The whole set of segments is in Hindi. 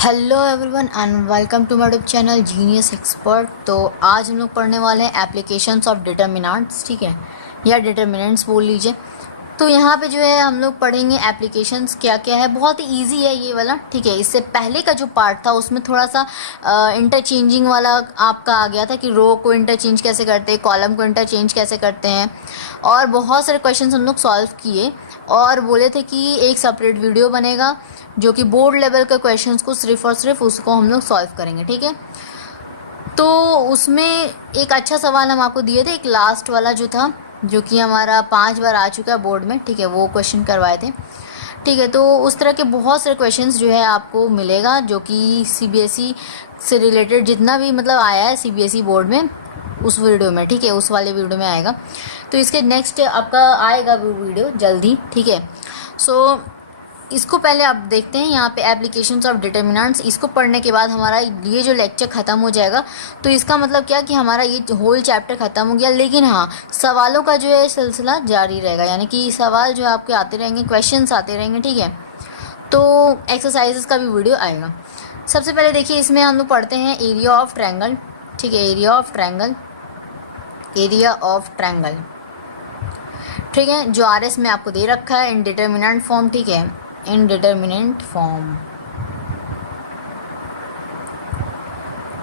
Hello everyone and welcome to my YouTube channel genius expert. तो आज हम लोग पढ़ने वाले हैं एप्लीकेशंस ऑफ डिटर्मिनेंट्स, ठीक है, या डिटर्मिनेंट्स बोल लीजिए। तो यहाँ पे जो है हम लोग पढ़ेंगे एप्लीकेशंस क्या क्या है। बहुत ही इजी है ये वाला, ठीक है। इससे पहले का जो पार्ट था उसमें थोड़ा सा इंटरचेंजिंग वाला आपका आ गया था कि रो को इंटरचेंज कैसे करते हैं, कॉलम को इंटरचेंज कैसे करते हैं, और बहुत सारे क्वेश्चन हम लोग सॉल्व किए और बोले थे कि एक सेपरेट वीडियो बनेगा जो कि बोर्ड लेवल के क्वेश्चंस को सिर्फ और सिर्फ उसको हम लोग सॉल्व करेंगे, ठीक है। तो उसमें एक अच्छा सवाल हम आपको दिए थे, एक लास्ट वाला जो था, जो कि हमारा 5 बार आ चुका है बोर्ड में, ठीक है, वो क्वेश्चन करवाए थे, ठीक है। तो उस तरह के बहुत सारे क्वेश्चंस जो है आपको मिलेगा जो कि सीबीएसई से रिलेटेड जितना भी मतलब आया है सीबीएसई बोर्ड में उस वीडियो में, ठीक है, उस वाले वीडियो में आएगा। तो इसके नेक्स्ट आपका आएगा वो वीडियो जल्दी, ठीक है। सो इसको पहले आप देखते हैं यहाँ पे एप्लीकेशंस ऑफ डिटर्मिनेंट्स। इसको पढ़ने के बाद हमारा ये जो लेक्चर ख़त्म हो जाएगा। तो इसका मतलब क्या कि हमारा ये होल चैप्टर ख़त्म हो गया, लेकिन हाँ सवालों का जो है सिलसिला जारी रहेगा, यानी कि सवाल जो आपके आते रहेंगे, क्वेश्चंस आते रहेंगे, ठीक है। तो एक्सरसाइजेस का भी वीडियो आएगा। सबसे पहले देखिए इसमें हम लोग पढ़ते हैं एरिया ऑफ ट्रायंगल, ठीक है, area of triangle, area of triangle, ठीक है, जो RS में आपको दे रखा है इनडिटर्मिनेंट फॉर्म, ठीक है, इनडिटर्मिनेंट फॉर्म,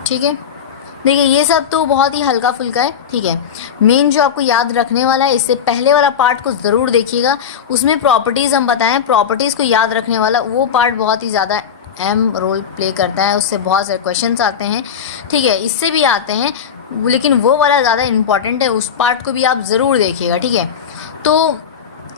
ठीक है। देखिए ये सब तो बहुत ही हल्का फुल्का है, ठीक है। मेन जो आपको याद रखने वाला है, इससे पहले वाला पार्ट को ज़रूर देखिएगा, उसमें प्रॉपर्टीज़ हम बताएं, प्रॉपर्टीज़ को याद रखने वाला वो पार्ट बहुत ही ज़्यादा अहम रोल प्ले करता है, उससे बहुत सारे क्वेश्चंस आते हैं, ठीक है, इससे भी आते हैं, लेकिन वो वाला ज़्यादा इंपॉर्टेंट है, उस पार्ट को भी आप ज़रूर देखिएगा, ठीक है। तो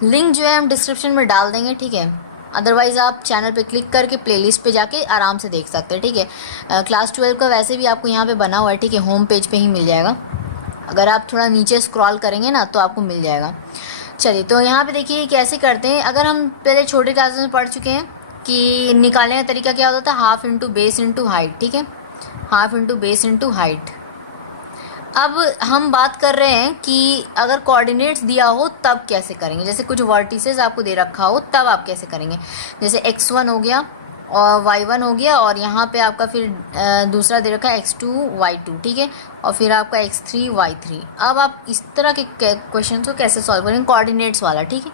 लिंक जो है हम डिस्क्रिप्शन में डाल देंगे, ठीक है, अदरवाइज़ आप चैनल पे क्लिक करके प्लेलिस्ट पे जाके आराम से देख सकते हैं, ठीक है। क्लास 12 का वैसे भी आपको यहाँ पे बना हुआ है, ठीक है, होम पेज पे ही मिल जाएगा, अगर आप थोड़ा नीचे स्क्रॉल करेंगे ना तो आपको मिल जाएगा। चलिए तो यहाँ पे देखिए कैसे करते हैं। अगर हम पहले छोटे क्लासेस में पढ़ चुके हैं कि निकालने का तरीका क्या होता था, half into base into height, ठीक है, half into base into height. अब हम बात कर रहे हैं कि अगर कोऑर्डिनेट्स दिया हो तब कैसे करेंगे, जैसे कुछ वर्टिसेस आपको दे रखा हो तब आप कैसे करेंगे। जैसे x1 हो गया और y1 हो गया, और यहाँ पे आपका फिर दूसरा दे रखा है x2 y2, ठीक है, और फिर आपका x3 y3। अब आप इस तरह के क्वेश्चन को कैसे सॉल्व करेंगे कोऑर्डिनेट्स वाला, ठीक है।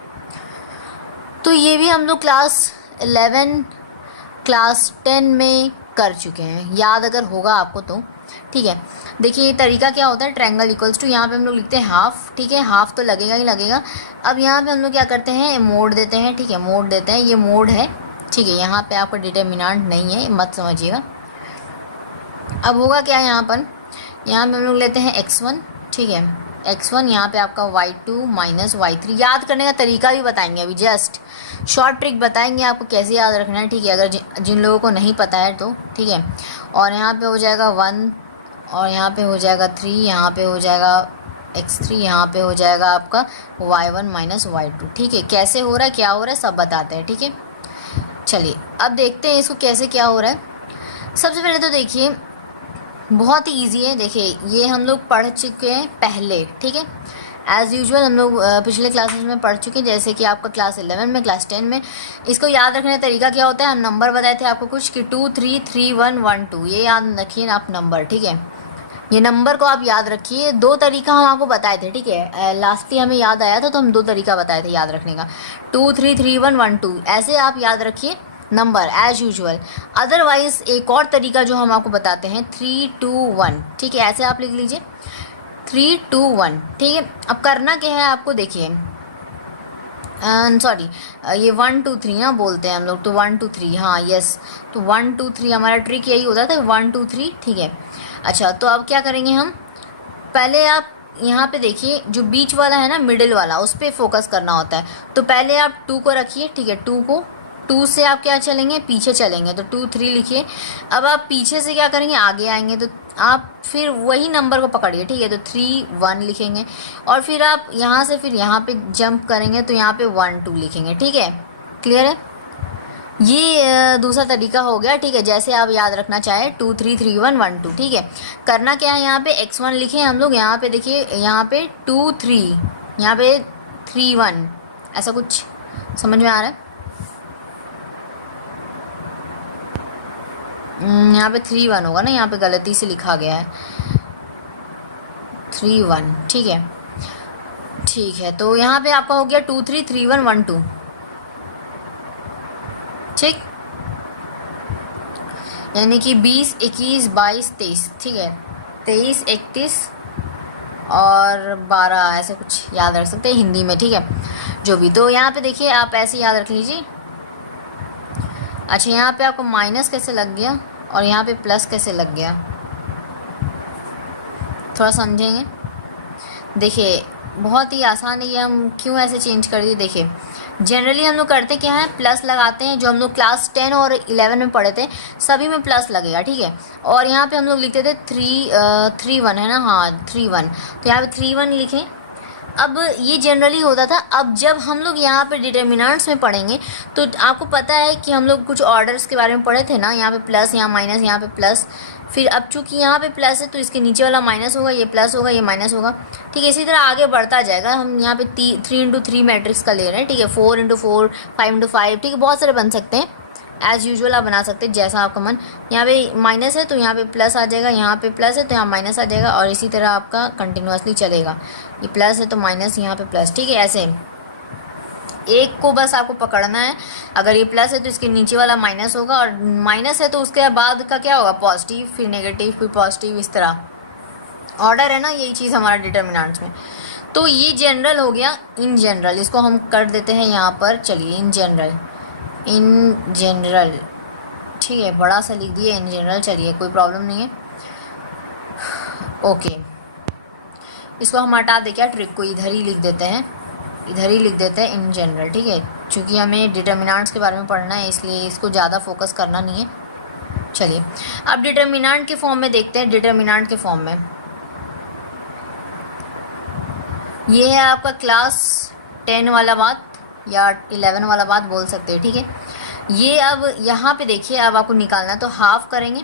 तो ये भी हम लोग क्लास 11 क्लास 10 में कर चुके हैं, याद अगर होगा आपको तो, ठीक है। देखिए तरीका क्या होता है, ट्रायंगल इक्वल्स टू, यहाँ पे हम लोग लिखते हैं हाफ, ठीक है, हाफ तो लगेगा ही लगेगा। अब यहाँ पे हम लोग क्या करते हैं, मोड देते हैं, ठीक है, मोड देते हैं, ये मोड है, ठीक है, यहाँ पे आपका डिटर्मिनेंट नहीं है, मत समझिएगा। अब होगा क्या यहाँ पे हम लोग लेते हैं x1, ठीक है, x1, यहाँ पे आपका y2 माइनस y3। याद करने का तरीका भी बताएंगे, अभी जस्ट शॉर्ट ट्रिक बताएंगे आपको कैसे याद रखना है, ठीक है, अगर जिन लोगों को नहीं पता है तो, ठीक है। और यहाँ पे हो जाएगा 1, और यहाँ पे हो जाएगा 3, यहाँ पे हो जाएगा x3, यहाँ पे हो जाएगा आपका y1 माइनस y2, ठीक है। कैसे हो रहा है, क्या हो रहा है, सब बताते हैं, ठीक है। चलिए अब देखते हैं इसको कैसे क्या हो रहा है। सबसे पहले तो देखिए बहुत ही ईजी है, देखिए ये हम लोग पढ़ चुके हैं पहले, ठीक है, एज़ यूजुअल हम लोग पिछले क्लासेस में पढ़ चुके हैं, जैसे कि आपका क्लास 11 में, क्लास 10 में। इसको याद रखने का तरीका क्या होता है, हम नंबर बताए थे आपको कुछ कि 2 3 3 1 1 2, ये याद रखिए आप नंबर, ठीक है, ये नंबर को आप याद रखिए। 2 तरीका हम आपको बताए थे, ठीक है, लास्टली हमें याद आया था तो हम 2 तरीका बताए थे याद रखने का, 2 3 3 1 1 2, ऐसे आप याद रखिए नंबर एज यूजुअल। अदरवाइज एक और तरीका जो हम आपको बताते हैं 3 2 1, ठीक है, ऐसे आप लिख लीजिए 3 2 1, ठीक है। अब करना क्या है आपको, देखिए सॉरी ये 1 2 3 ना बोलते हैं हम लोग, तो 1 2 3, हाँ यस, तो 1 2 3 हमारा ट्रिक यही होता था, 1 2 3, ठीक है। अच्छा तो अब क्या करेंगे हम, पहले आप यहाँ पे देखिए जो बीच वाला है ना, मिडिल वाला, उस पर फोकस करना होता है। तो पहले आप 2 को रखिए, ठीक है, 2 को, 2 से आप क्या चलेंगे, पीछे चलेंगे, तो 2 3 लिखिए। अब आप पीछे से क्या करेंगे, आगे आएंगे, तो आप फिर वही नंबर को पकड़िए, ठीक है, तो 3 1 लिखेंगे, और फिर आप यहाँ से फिर यहाँ पे जंप करेंगे, तो यहाँ पे 1 2 लिखेंगे, ठीक है, क्लियर है। ये दूसरा तरीका हो गया, ठीक है। जैसे आप याद रखना चाहे 2 3 3 1 1 2, ठीक है। करना क्या है, यहाँ पे x1 लिखे हम लोग, यहाँ पे देखिए, यहाँ पे 2 3, यहाँ पे 3 1, ऐसा कुछ समझ में आ रहा है। यहाँ पे 3 1 होगा ना, यहाँ पे गलती से लिखा गया है 3 1, ठीक है। ठीक है, तो यहाँ पे आपका हो गया 2 3 3 1 1 2, ठीक। यानी कि 20 21 22 23, ठीक है। 23 31 और 12, ऐसे कुछ याद रख सकते हैं हिंदी में, ठीक है। जो भी, तो यहाँ पे देखिए आप ऐसे याद रख लीजिए। अच्छा, यहाँ पे आपको माइनस कैसे लग गया और यहाँ पे प्लस कैसे लग गया, थोड़ा समझेंगे। देखिए बहुत ही आसान है ये, हम क्यों ऐसे चेंज कर दिए। देखिए जनरली हम लोग करते क्या है, प्लस लगाते हैं। जो हम लोग क्लास 10 और 11 में पढ़े थे सभी में प्लस लगेगा, ठीक है। और यहाँ पे हम लोग लिखते थे 3 1, है ना, हाँ 3 1, तो यहाँ पे 3 1 लिखें। अब ये जनरली होता था। अब जब हम लोग यहाँ पे डिटर्मिनेंट्स में पढ़ेंगे तो आपको पता है कि हम लोग कुछ ऑर्डर्स के बारे में पढ़े थे ना, यहाँ पे प्लस, यहाँ माइनस, यहाँ पे प्लस। फिर अब चूंकि यहाँ पे प्लस है तो इसके नीचे वाला माइनस होगा, ये प्लस होगा, ये माइनस होगा, ठीक है। इसी तरह आगे बढ़ता जाएगा। हम यहाँ पे 3 इंटू 3 मैट्रिक्स का ले रहे हैं, ठीक है। 4 इंटू 4, 5 इंटू 5, ठीक है। बहुत सारे बन सकते हैं, एज़ यूजुअल आप बना सकते हैं जैसा आपका मन। यहाँ पे माइनस है तो यहाँ पे प्लस आ जाएगा, यहाँ पे प्लस है तो यहाँ माइनस आ जाएगा, और इसी तरह आपका कंटिन्यूसली चलेगा। ये प्लस है तो माइनस, यहाँ पे प्लस, ठीक है। ऐसे एक को बस आपको पकड़ना है। अगर ये प्लस है तो इसके नीचे वाला माइनस होगा, और माइनस है तो उसके बाद का क्या होगा, पॉजिटिव, फिर नेगेटिव, फिर पॉजिटिव, इस तरह ऑर्डर है ना। यही चीज़ हमारा डिटर्मिनेंट्स में। तो ये जनरल हो गया। इन जनरल इसको हम कर देते हैं यहाँ पर, चलिए इन जनरल, इन जनरल, ठीक है। बड़ा सा लिख दिए इन जनरल, चलिए कोई प्रॉब्लम नहीं है, ओके। इसको हम हटा दे, क्या ट्रिक को इधर ही लिख देते हैं, इधर ही लिख देते हैं इन जनरल, ठीक है। क्योंकि हमें डिटर्मिनेंट्स के बारे में पढ़ना है इसलिए इसको ज़्यादा फोकस करना नहीं है। चलिए अब डिटर्मिनेंट के फॉर्म में देखते हैं। डिटर्मिनेंट के फॉर्म में ये है आपका क्लास 10 वाला बात या 11 वाला बात बोल सकते हैं, ठीक है। ये अब यहाँ पे देखिए, अब आपको निकालना है तो हाफ करेंगे,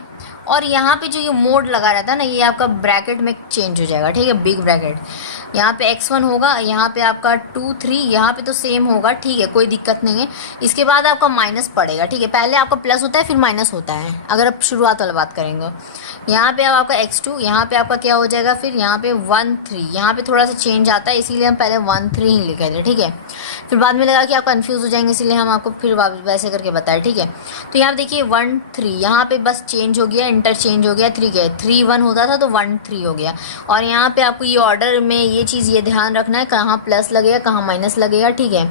और यहाँ पे जो ये मोड लगा रहता है ना, ये आपका ब्रैकेट में चेंज हो जाएगा, ठीक है। बिग ब्रैकेट, यहाँ पे x1 होगा, यहाँ पे आपका 2 3, यहाँ पे तो सेम होगा, ठीक है, कोई दिक्कत नहीं है। इसके बाद आपका माइनस पड़ेगा, ठीक है। पहले आपका प्लस होता है फिर माइनस होता है, अगर आप शुरुआत वाला बात करेंगे। यहाँ पे अब आपका x2, यहाँ पे आपका क्या हो जाएगा, फिर यहाँ पे 1 3, यहाँ पे थोड़ा सा चेंज आता है इसीलिए हम पहले 1 3 ही लिखे थे, ठीक है। फिर बाद में लगा कि आप कंफ्यूज हो जाएंगे इसलिए हम आपको फिर वैसे करके बताएं, ठीक है। तो यहाँ पे देखिए 1 3, यहाँ पे बस चेंज हो गया, इंटरचेंज हो गया, 3 गए, 3 1 होता था तो 1 3 हो गया। और यहाँ पे आपको ये ऑर्डर में ये चीज़ ये ध्यान रखना है, कहाँ प्लस लगेगा कहाँ माइनस लगेगा, ठीक है।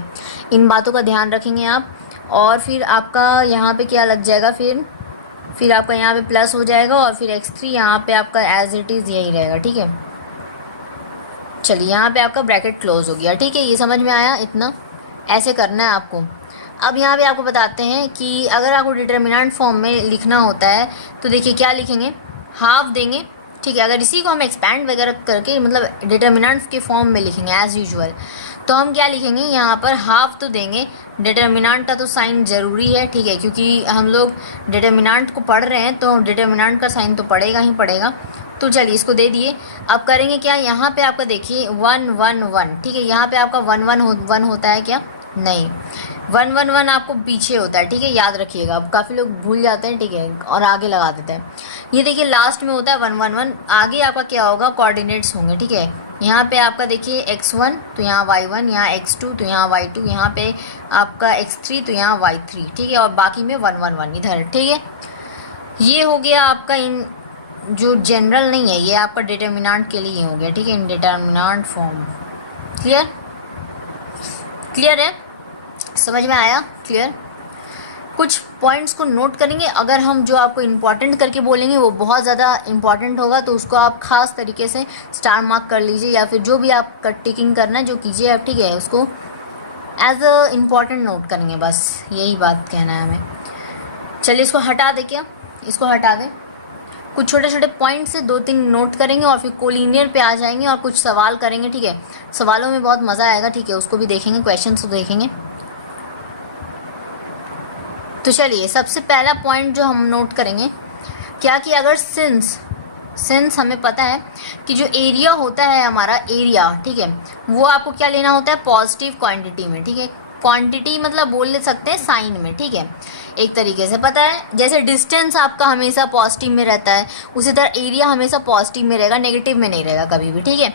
इन बातों का ध्यान रखेंगे आप। और फिर आपका यहाँ पे क्या लग जाएगा, फिर आपका यहाँ पे प्लस हो जाएगा, और फिर x3 यहाँ पे आपका एज इट इज़ यही रहेगा, ठीक है। चलिए यहाँ पे आपका ब्रैकेट क्लोज हो गया, ठीक है। ये समझ में आया, इतना ऐसे करना है आपको। अब यहाँ पे आपको बताते हैं कि अगर आपको डिटर्मिनेंट फॉर्म में लिखना होता है तो देखिए क्या लिखेंगे, हाफ देंगे, ठीक है। अगर इसी को हम एक्सपैंड वगैरह करके मतलब डिटर्मिनेंट के फॉर्म में लिखेंगे एज़ यूजुअल, तो हम क्या लिखेंगे, यहाँ पर हाफ तो देंगे। डिटर्मिनेंट का तो साइन ज़रूरी है, ठीक है, क्योंकि हम लोग डिटर्मिनेंट को पढ़ रहे हैं तो डिटर्मिनेंट का साइन तो पड़ेगा ही पड़ेगा। तो चलिए इसको दे दिए। अब करेंगे क्या, यहाँ पे आपका देखिए 1 1 1, ठीक है। यहाँ पे आपका 1 1 1 होता है क्या, नहीं, 1 1 1 आपको पीछे होता है, ठीक है, याद रखिएगा। अब काफ़ी लोग भूल जाते हैं, ठीक है, और आगे लगा देते हैं। ये देखिए लास्ट में होता है 1 1 1, आगे आपका क्या होगा, कोऑर्डिनेट्स होंगे, ठीक है। यहाँ पे आपका देखिए x1 तो यहाँ y1, यहाँ x2 तो यहाँ y2, यहाँ पे आपका x3 तो यहाँ y3, ठीक है, और बाकी में 1 1 1 इधर, ठीक है। ये हो गया आपका इन जो जनरल नहीं है, ये आपका डिटर्मिनेंट के लिए हो गया, ठीक है, इन डिटर्मिनेंट फॉर्म। क्लियर, क्लियर है, समझ में आया, क्लियर। कुछ पॉइंट्स को नोट करेंगे, अगर हम जो आपको इम्पॉर्टेंट करके बोलेंगे वो बहुत ज़्यादा इम्पॉर्टेंट होगा तो उसको आप खास तरीके से स्टार मार्क कर लीजिए, या फिर जो भी आप टिकिंग करना है जो कीजिए आप, ठीक है, उसको एज अ इम्पॉर्टेंट नोट करेंगे, बस यही बात कहना है हमें। चलिए इसको हटा दें, क्या इसको हटा दें, कुछ छोटे छोटे पॉइंट से 2-3 नोट करेंगे और फिर कोलिनियर पे आ जाएंगे और कुछ सवाल करेंगे, ठीक है। सवालों में बहुत मज़ा आएगा, ठीक है, उसको भी देखेंगे, क्वेश्चन तो देखेंगे। तो चलिए सबसे पहला पॉइंट जो हम नोट करेंगे क्या कि अगर सिंस हमें पता है कि जो एरिया होता है हमारा एरिया, ठीक है, वो आपको क्या लेना होता है पॉजिटिव क्वांटिटी में, ठीक है। क्वांटिटी मतलब बोल ले सकते हैं साइन में, ठीक है। एक तरीके से पता है जैसे डिस्टेंस आपका हमेशा पॉजिटिव में रहता है, उसी तरह एरिया हमेशा पॉजिटिव में रहेगा, नेगेटिव में नहीं रहेगा कभी भी, ठीक है।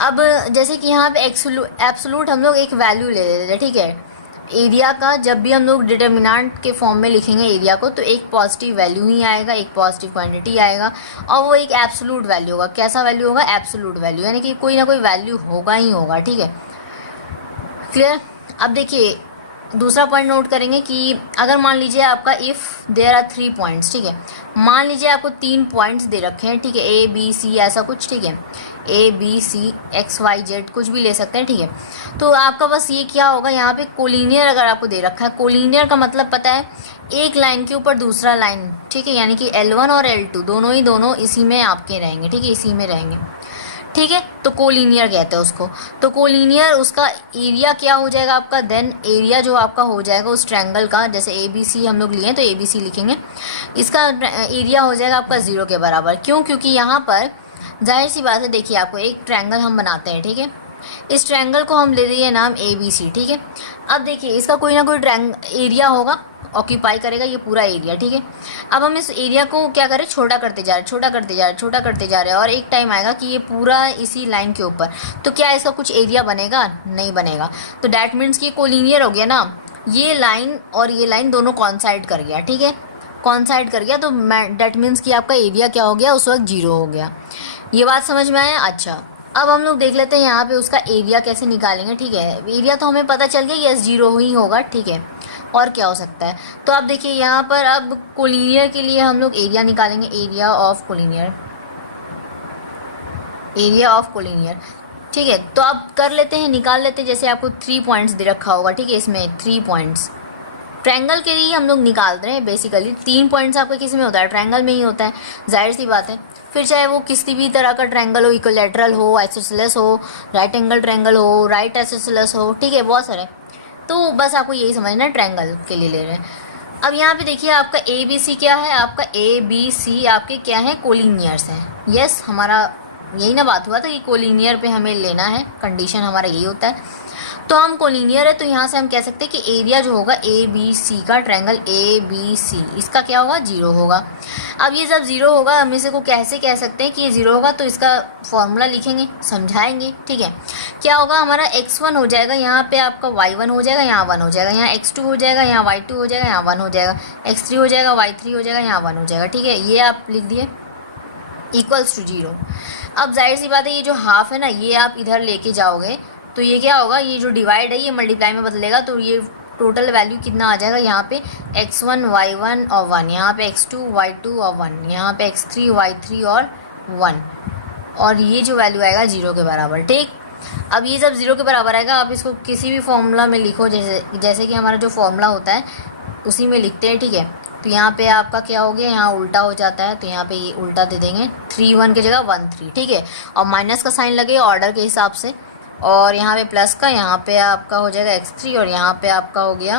अब जैसे कि यहाँ पे एब्सोलूट हम लोग एक वैल्यू ले लेते हैं, ठीक है। एरिया का जब भी हम लोग डिटर्मिनेंट के फॉर्म में लिखेंगे एरिया को, तो एक पॉजिटिव वैल्यू ही आएगा, एक पॉजिटिव क्वांटिटी आएगा, और वो एक एब्सोलूट वैल्यू होगा। कैसा वैल्यू होगा? एब्सोलूट वैल्यू, यानी कि कोई ना कोई वैल्यू होगा ही होगा, ठीक है। क्लियर? अब देखिए दूसरा पॉइंट नोट करेंगे कि अगर मान लीजिए आपका इफ़ देयर आर 3 पॉइंट्स, ठीक है, मान लीजिए आपको 3 पॉइंट्स दे रखे हैं, ठीक है, ए बी सी ऐसा कुछ, ठीक है, A B C X Y Z कुछ भी ले सकते हैं, ठीक है। तो आपका बस ये क्या होगा, यहाँ पे कोलिनियर अगर आपको दे रखा है, कोलिनियर का मतलब पता है एक लाइन के ऊपर दूसरा लाइन, ठीक है, यानी कि L1 और L2 दोनों इसी में आपके रहेंगे, ठीक है, इसी में रहेंगे, ठीक है। तो कोलिनियर कहते हैं उसको। तो कोलिनियर उसका एरिया क्या हो जाएगा आपका, देन एरिया जो आपका हो जाएगा उस ट्रायंगल का, जैसे ए बी सी हम लोग लिए तो ए बी सी लिखेंगे, इसका एरिया हो जाएगा आपका 0 के बराबर। क्यों? क्योंकि यहाँ पर जाहिर सी बात है, देखिए आपको एक ट्रायंगल हम बनाते हैं, ठीक है, इस ट्रायंगल को हम ले देंगे नाम ए बी सी, ठीक है। अब देखिए इसका कोई ना कोई एरिया होगा, ऑक्यूपाई करेगा ये पूरा एरिया, ठीक है। अब हम इस एरिया को क्या करें, छोटा करते जा रहे हैं और एक टाइम आएगा कि ये पूरा इसी लाइन के ऊपर, तो क्या इसका कुछ एरिया बनेगा? नहीं बनेगा। तो डैट मीन्स कि ये कोलिनियर हो गया ना, ये लाइन और ये लाइन दोनों कॉन्साइड कर गया, ठीक है, कॉन्साइड कर गया, तो डैट मीन्स कि आपका एरिया क्या हो गया, उस वक्त 0 हो गया। ये बात समझ में आया? अच्छा, अब हम लोग देख लेते हैं यहाँ पे उसका एरिया कैसे निकालेंगे, ठीक है। एरिया तो हमें पता चल गया, यस 0 ही होगा, ठीक है, और क्या हो सकता है। तो आप देखिए यहाँ पर अब कोलिनियर के लिए हम लोग एरिया निकालेंगे, एरिया ऑफ कोलिनियर, ठीक है। तो आप कर लेते हैं, निकाल लेते हैं, जैसे आपको 3 पॉइंट्स दे रखा होगा, ठीक है, इसमें 3 पॉइंट्स ट्रायंगल के लिए हम लोग निकाल रहे हैं। बेसिकली 3 पॉइंट्स आपका किस में होता है? ट्रायंगल में ही होता है, जाहिर सी बात है। फिर चाहे वो किसी भी तरह का ट्रायंगल हो, इक्विलैटरल हो, आइसोसेलेस हो, राइट एंगल ट्रायंगल हो, राइट आइसोसेलेस हो, ठीक है, बहुत सारे। तो बस आपको यही समझना है, ट्रायंगल के लिए ले रहे हैं। अब यहाँ पे देखिए आपका ए बी सी क्या है, आपका ए बी सी आपके क्या है, कोलिनियर्स हैं। यस, हमारा यही ना बात हुआ था कि कोलिनियर पे हमें लेना है, कंडीशन हमारा यही होता है। तो हम कोलिनियर है, तो यहाँ से हम कह सकते हैं कि एरिया जो होगा ए बी सी का, ट्रायंगल ए बी सी, इसका क्या होगा, 0 होगा। अब ये जब 0 होगा, हम इसे को कैसे कह सकते हैं कि ये 0 होगा, तो इसका फॉर्मूला लिखेंगे, समझाएंगे, ठीक है। क्या होगा, हमारा x1 हो जाएगा, यहाँ पे आपका y1 हो जाएगा, यहाँ 1 हो जाएगा, यहाँ x2 हो जाएगा, यहाँ y2 हो जाएगा, यहाँ 1 हो जाएगा, x3 हो जाएगा, y3 हो जाएगा, यहाँ 1 हो जाएगा, ठीक है। ये आप लिख दिए इक्वल्स टू 0। अब जाहिर सी बात है, ये जो हाफ है ना, ये आप इधर लेके जाओगे तो ये क्या होगा, ये जो डिवाइड है ये मल्टीप्लाई में बदलेगा, तो ये टोटल वैल्यू कितना आ जाएगा, यहाँ पे x1 y1 और 1, यहाँ पे x2 y2 और 1, यहाँ पे x3 y3 और 1, और ये जो वैल्यू आएगा 0 के बराबर, ठीक। अब ये जब 0 के बराबर आएगा, आप इसको किसी भी फॉर्मूला में लिखो, जैसे कि हमारा जो फॉर्मूला होता है उसी में लिखते हैं, ठीक है। तो यहाँ पे आपका क्या हो गया, यहाँ उल्टा हो जाता है, तो यहाँ पे ये उल्टा दे देंगे, 3 1 की जगह 1 3, ठीक है, और माइनस का साइन लगेगा ऑर्डर के हिसाब से, और यहाँ पे प्लस का, यहाँ पे आपका हो जाएगा x3, और यहाँ पे आपका हो गया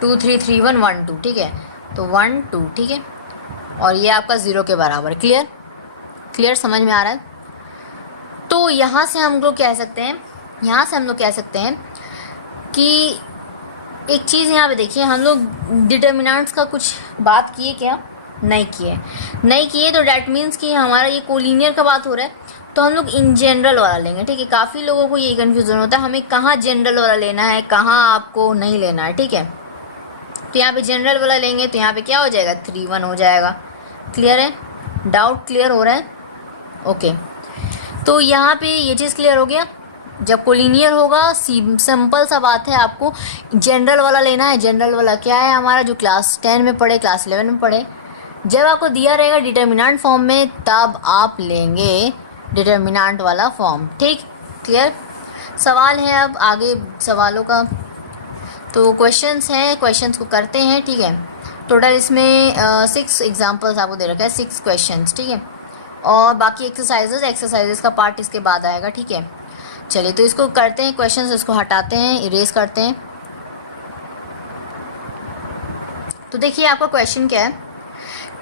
2 3 3 1 1 2, ठीक है, तो 1 2, ठीक है, और ये आपका 0 के बराबर। क्लियर समझ में आ रहा है? तो यहाँ से हम लोग कह सकते हैं, कि एक चीज़ यहाँ पे देखिए, हम लोग डिटर्मिनेंट्स का कुछ बात किए क्या? नहीं किए, तो डैट मीन्स कि हमारा ये कोलिनियर का बात हो रहा है, तो हम लोग इन जनरल वाला लेंगे, ठीक है। काफ़ी लोगों को ये कन्फ्यूज़न होता है, हमें कहाँ जनरल वाला लेना है, कहाँ आपको नहीं लेना है, ठीक है। तो यहाँ पे जनरल वाला लेंगे, तो यहाँ पे क्या हो जाएगा, 3 1 हो जाएगा। क्लियर है? डाउट क्लियर हो रहा है? ओके, तो यहाँ पे ये चीज़ क्लियर हो गया। जब कोलिनियर होगा, सिंपल सा बात है, आपको जनरल वाला लेना है। जनरल वाला क्या है, हमारा जो क्लास 10 में पढ़े, क्लास 11 में पढ़े, जब आपको दिया रहेगा डिटर्मिनेंट फॉर्म में, तब आप लेंगे डिटर्मिनेंट वाला फॉर्म, ठीक। क्लियर? सवाल है अब आगे सवालों का, तो क्वेश्चंस हैं, क्वेश्चंस को करते हैं, ठीक है। टोटल इसमें 6 एग्जांपल्स आपको दे रखा है, 6 क्वेश्चंस, ठीक है, और बाकी एक्सरसाइजेस का पार्ट इसके बाद आएगा, ठीक है। चलिए, तो इसको करते हैं, क्वेश्चंस इसको हटाते हैं, इरेज करते हैं। तो देखिए आपका क्वेश्चन क्या है।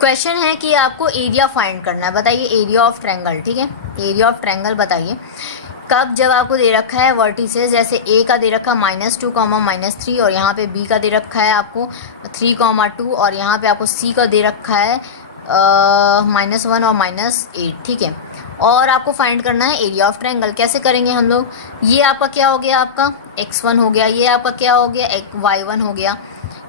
क्वेश्चन है कि आपको एरिया फाइंड करना है। बताइए एरिया ऑफ ट्रायंगल, ठीक है, एरिया ऑफ ट्रायंगल बताइए कब, जब आपको दे रखा है वर्टिसेस, जैसे ए का दे रखा -2, -3 और यहाँ पे बी का दे रखा है आपको 3, 2 और यहाँ पे आपको सी का दे रखा है -1 और -8, ठीक है। और आपको फाइंड करना है एरिया ऑफ ट्रायंगल। कैसे करेंगे हम लोग, ये आपका क्या हो गया, आपका x1 हो गया, ये आपका क्या हो गया, y1 हो गया,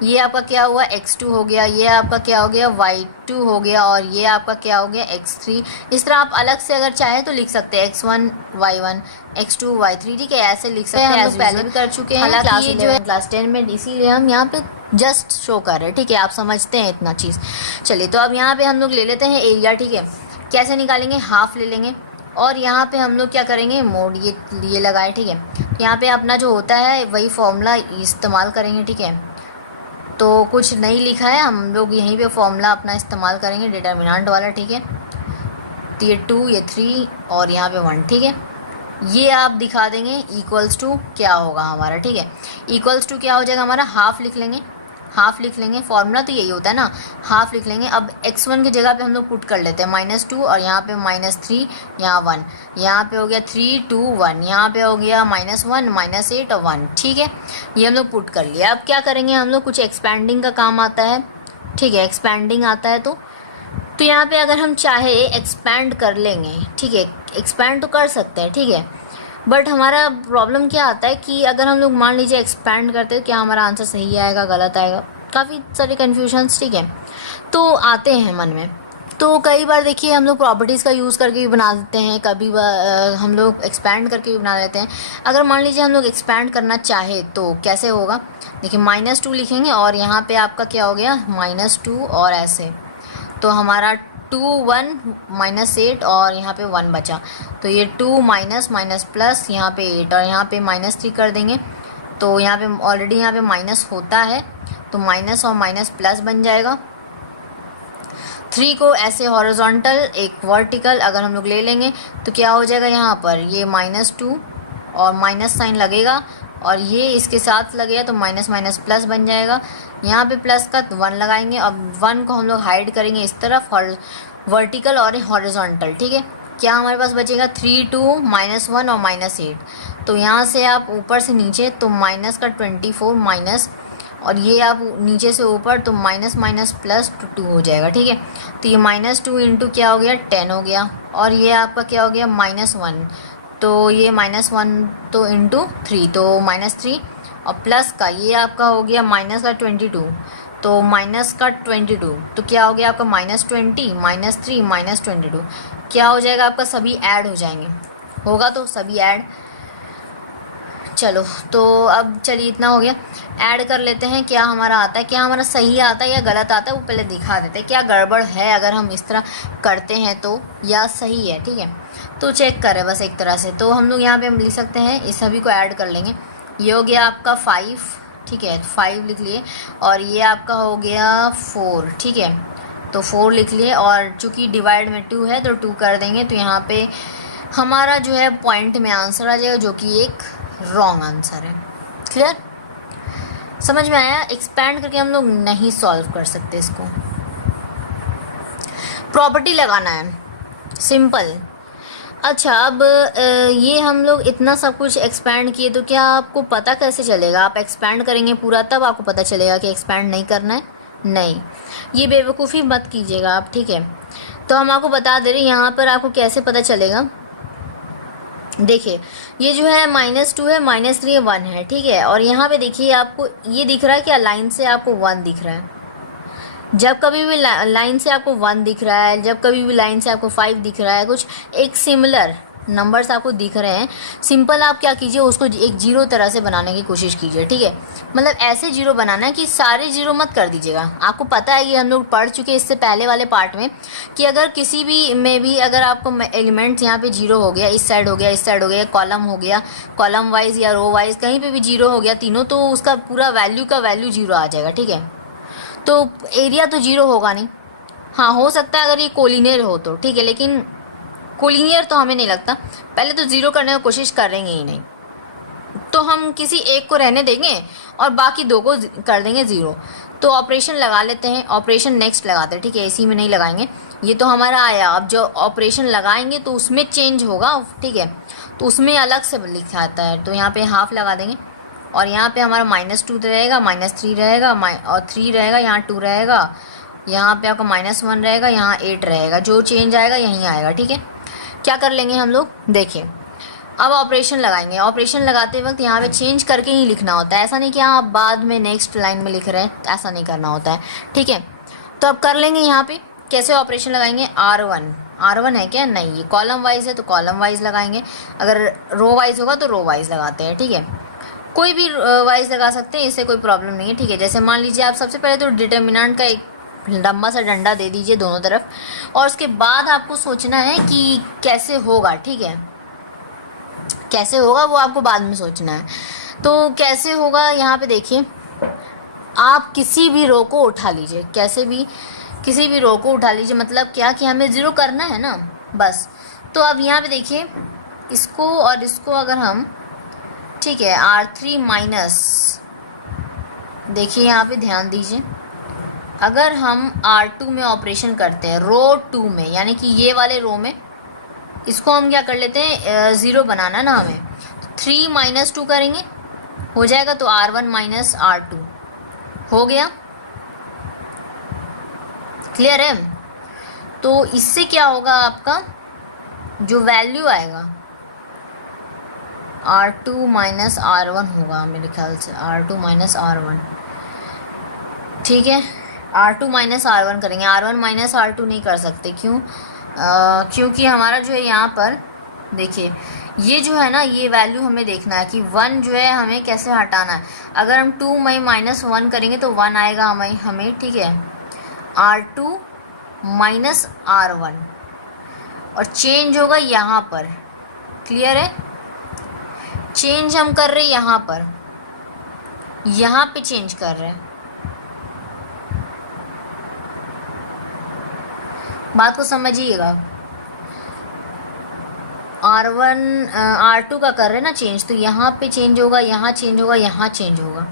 ये आपका क्या हुआ x2 हो गया, ये आपका क्या हो गया y2 हो गया और ये आपका क्या हो गया x3। इस तरह आप अलग से अगर चाहे तो लिख सकते हैं x1 y1 x2 y3, ठीक है, ऐसे लिख सकते हैं। हम लोग पहले भी कर चुके हैं क्लास जो है क्लास 10 में, इसीलिए हम यहाँ पे जस्ट शो कर रहे हैं, ठीक है, आप समझते हैं इतना चीज़। चलिए तो अब यहाँ पे हम लोग ले लेते हैं एरिया, ठीक है। कैसे निकालेंगे, हाफ ले लेंगे और यहाँ पे हम लोग क्या करेंगे, मोड ये लगाए, ठीक है। यहाँ पे अपना जो होता है वही फॉर्मूला इस्तेमाल करेंगे, ठीक है। तो कुछ नहीं लिखा है, हम लोग यहीं पे फॉर्मूला अपना इस्तेमाल करेंगे डिटर्मिनेंट वाला, ठीक है। तो ये 2, ये 3 और यहाँ पे 1, ठीक है। ये आप दिखा देंगे इक्वल्स टू क्या होगा हमारा, ठीक है। इक्वल्स टू क्या हो जाएगा हमारा, हाफ लिख लेंगे, हाफ लिख लेंगे, फॉर्मूला तो यही होता है ना, हाफ लिख लेंगे। अब x1 की जगह पे हम लोग पुट कर लेते हैं -2 और यहाँ पे -3, यहाँ 1, यहाँ पे हो गया 3 2 1, यहाँ पे हो गया -1 -8 और 1, ठीक है। ये हम लोग पुट कर लिया। अब क्या करेंगे हम लोग, कुछ एक्सपैंडिंग का काम आता है, ठीक है, एक्सपैंडिंग आता है तो यहाँ पे अगर हम चाहे एक्सपैंड कर लेंगे, ठीक है, एक्सपैंड तो कर सकते हैं, ठीक है। बट हमारा प्रॉब्लम क्या आता है कि अगर हम लोग मान लीजिए एक्सपैंड करते हैं, क्या हमारा आंसर सही आएगा गलत आएगा, काफ़ी सारे कन्फ्यूजन्स, ठीक है, तो आते हैं मन में। तो कई बार देखिए हम लोग प्रॉपर्टीज़ का यूज़ करके भी बना देते हैं, कभी हम लोग एक्सपैंड करके भी बना लेते हैं। अगर मान लीजिए हम लोग एक्सपैंड करना चाहे तो कैसे होगा, देखिए -2 लिखेंगे और यहाँ पे आपका क्या हो गया -2 और ऐसे, तो हमारा 2 1 -8 और यहाँ पे 1 बचा, तो ये 2 माइनस प्लस यहाँ पे 8 और यहाँ पे -3 कर देंगे। तो यहाँ पे ऑलरेडी यहाँ पे माइनस होता है, तो माइनस और माइनस प्लस बन जाएगा। 3 को ऐसे हॉरिजॉन्टल एक वर्टिकल अगर हम लोग ले लेंगे तो क्या हो जाएगा, यहाँ पर ये -2 और माइनस साइन लगेगा और ये इसके साथ लगेगा तो माइनस प्लस बन जाएगा। यहाँ पे प्लस का 1 लगाएंगे, अब 1 को हम लोग हाइड करेंगे इस तरफ वर्टिकल और हॉरिजॉन्टल, ठीक है। क्या हमारे पास बचेगा 3 2 -1 और -8, तो यहाँ से आप ऊपर से नीचे तो माइनस का 24 माइनस और ये आप नीचे से ऊपर तो माइनस प्लस 2 हो जाएगा, ठीक है। तो ये -2 इंटू क्या हो गया 10 हो गया और ये आपका क्या हो गया -1, तो ये -1 तो इंटू 3 तो -3 और प्लस का ये आपका हो गया माइनस का 22 तो माइनस का 22 तो क्या हो गया आपका -20 -3 -22 क्या हो जाएगा आपका, सभी ऐड हो जाएंगे, होगा तो सभी ऐड। चलो तो अब चलिए इतना हो गया, ऐड कर लेते हैं क्या हमारा आता है, क्या हमारा सही आता है या गलत आता है वो पहले दिखा देते हैं, क्या गड़बड़ है अगर हम इस तरह करते हैं तो, या सही है, ठीक है। तो चेक करें बस एक तरह से, तो हम लोग यहाँ पे हम लिख सकते हैं, इस सभी को ऐड कर लेंगे। ये हो गया आपका 5, ठीक है, 5 लिख लिए और ये आपका हो गया 4, ठीक है, तो 4 लिख लिए और चूँकि डिवाइड में 2 है तो 2 कर देंगे, तो यहाँ पे हमारा जो है पॉइंट में आंसर आ जाएगा जो कि एक रॉन्ग आंसर है। क्लियर, समझ में आया। एक्सपैंड करके हम लोग नहीं सॉल्व कर सकते इसको, प्रॉपर्टी लगाना है, सिंपल। अच्छा अब ये हम लोग इतना सब कुछ एक्सपैंड किए तो क्या आपको पता कैसे चलेगा, आप एक्सपैंड करेंगे पूरा तब आपको पता चलेगा कि एक्सपैंड नहीं करना है, नहीं, ये बेवकूफ़ी मत कीजिएगा आप, ठीक है। तो हम आपको बता दे रहे हैं यहाँ पर आपको कैसे पता चलेगा। देखिए ये जो है -2 है, -3 है, 1 है, ठीक है, और यहाँ पे देखिए आपको ये दिख रहा है क्या, लाइन से आपको 1 दिख रहा है, जब कभी भी लाइन से आपको 1 दिख रहा है, जब कभी भी लाइन से आपको 5 दिख रहा है, कुछ एक सिमिलर नंबर्स आपको दिख रहे हैं, सिंपल आप क्या कीजिए उसको एक जीरो तरह से बनाने की कोशिश कीजिए, ठीक है। मतलब ऐसे जीरो बनाना है कि सारे जीरो मत कर दीजिएगा। आपको पता है कि हम लोग पढ़ चुके इससे पहले वाले पार्ट में कि अगर किसी भी में भी अगर आपको एलिमेंट्स यहाँ पे जीरो हो गया, इस साइड हो गया, इस साइड हो गया, कॉलम हो गया, कॉलम वाइज या रो वाइज कहीं पे भी जीरो हो गया तीनों, तो उसका पूरा वैल्यू का वैल्यू जीरो आ जाएगा, ठीक है। तो एरिया तो जीरो होगा नहीं, हाँ हो सकता है अगर ये कोलिनियर हो तो, ठीक है, लेकिन कोलिनियर तो हमें नहीं लगता, पहले तो ज़ीरो करने की कोशिश करेंगे ही नहीं, तो हम किसी एक को रहने देंगे और बाकी 2 को कर देंगे ज़ीरो। तो ऑपरेशन लगा लेते हैं, ऑपरेशन नेक्स्ट लगाते हैं, ठीक है, इसी में नहीं लगाएंगे, ये तो हमारा आया। अब जो ऑपरेशन लगाएंगे तो उसमें चेंज होगा, ठीक है, तो उसमें अलग से लिखा आता है। तो यहाँ पे हाफ लगा देंगे और यहाँ पे हमारा -2 रहेगा, -3 रहेगा और 3 रहेगा, यहाँ 2 रहेगा, यहाँ पे आपका -1 रहेगा, यहाँ 8 रहेगा। जो चेंज आएगा यहीं आएगा, ठीक है। क्या कर लेंगे हम लोग, देखिए अब ऑपरेशन लगाएंगे। ऑपरेशन लगाते वक्त यहाँ पे चेंज करके ही लिखना होता है, ऐसा नहीं कि आप बाद में नेक्स्ट लाइन में लिख रहे हैं, ऐसा नहीं करना होता है, ठीक है। तो अब कर लेंगे यहाँ पे कैसे ऑपरेशन लगाएंगे। R1 है क्या, नहीं, ये कॉलम वाइज है तो कॉलम वाइज लगाएंगे, अगर रो वाइज होगा तो रो वाइज लगाते हैं, ठीक है, कोई भी वाइज लगा सकते हैं, इससे कोई प्रॉब्लम नहीं है, ठीक है। जैसे मान लीजिए आप सबसे पहले तो डिटर्मिनेंट का एक लंबा सा डंडा दे दीजिए दोनों तरफ, और उसके बाद आपको सोचना है कि कैसे होगा, ठीक है, कैसे होगा वो आपको बाद में सोचना है। तो कैसे होगा, यहाँ पे देखिए, आप किसी भी रो को उठा लीजिए, किसी भी रो को उठा लीजिए, मतलब क्या कि हमें 0 करना है ना, बस। तो अब यहाँ पे देखिए, इसको और इसको अगर हम, ठीक है, R3 माइनस, देखिए यहाँ पे ध्यान दीजिए, अगर हम R2 में ऑपरेशन करते हैं, रो 2 में, यानी कि ये वाले रो में, इसको हम क्या कर लेते हैं, 0 बनाना ना हमें, 3 - 2 करेंगे, हो जाएगा, तो R1 माइनस R2 हो गया, क्लियर है। तो इससे क्या होगा, आपका जो वैल्यू आएगा R2 माइनस R1 होगा, मेरे ख्याल से R2 माइनस R1, ठीक है, R2 माइनस R1 करेंगे, R1 माइनस R2 नहीं कर सकते, क्यों, क्योंकि हमारा जो है यहाँ पर देखिए, ये जो है ना, ये वैल्यू हमें देखना है कि 1 जो है हमें कैसे हटाना है। अगर हम 2 में -1 करेंगे तो 1 आएगा हमें, ठीक है, R2 माइनस R1, और चेंज होगा यहाँ पर, क्लियर है, चेंज हम कर रहे हैं यहाँ पर, यहाँ पे चेंज कर रहे हैं, बात को समझिएगा। R2 का कर रहे हैं ना चेंज, तो यहाँ पे चेंज होगा, यहाँ चेंज होगा, यहाँ चेंज होगा।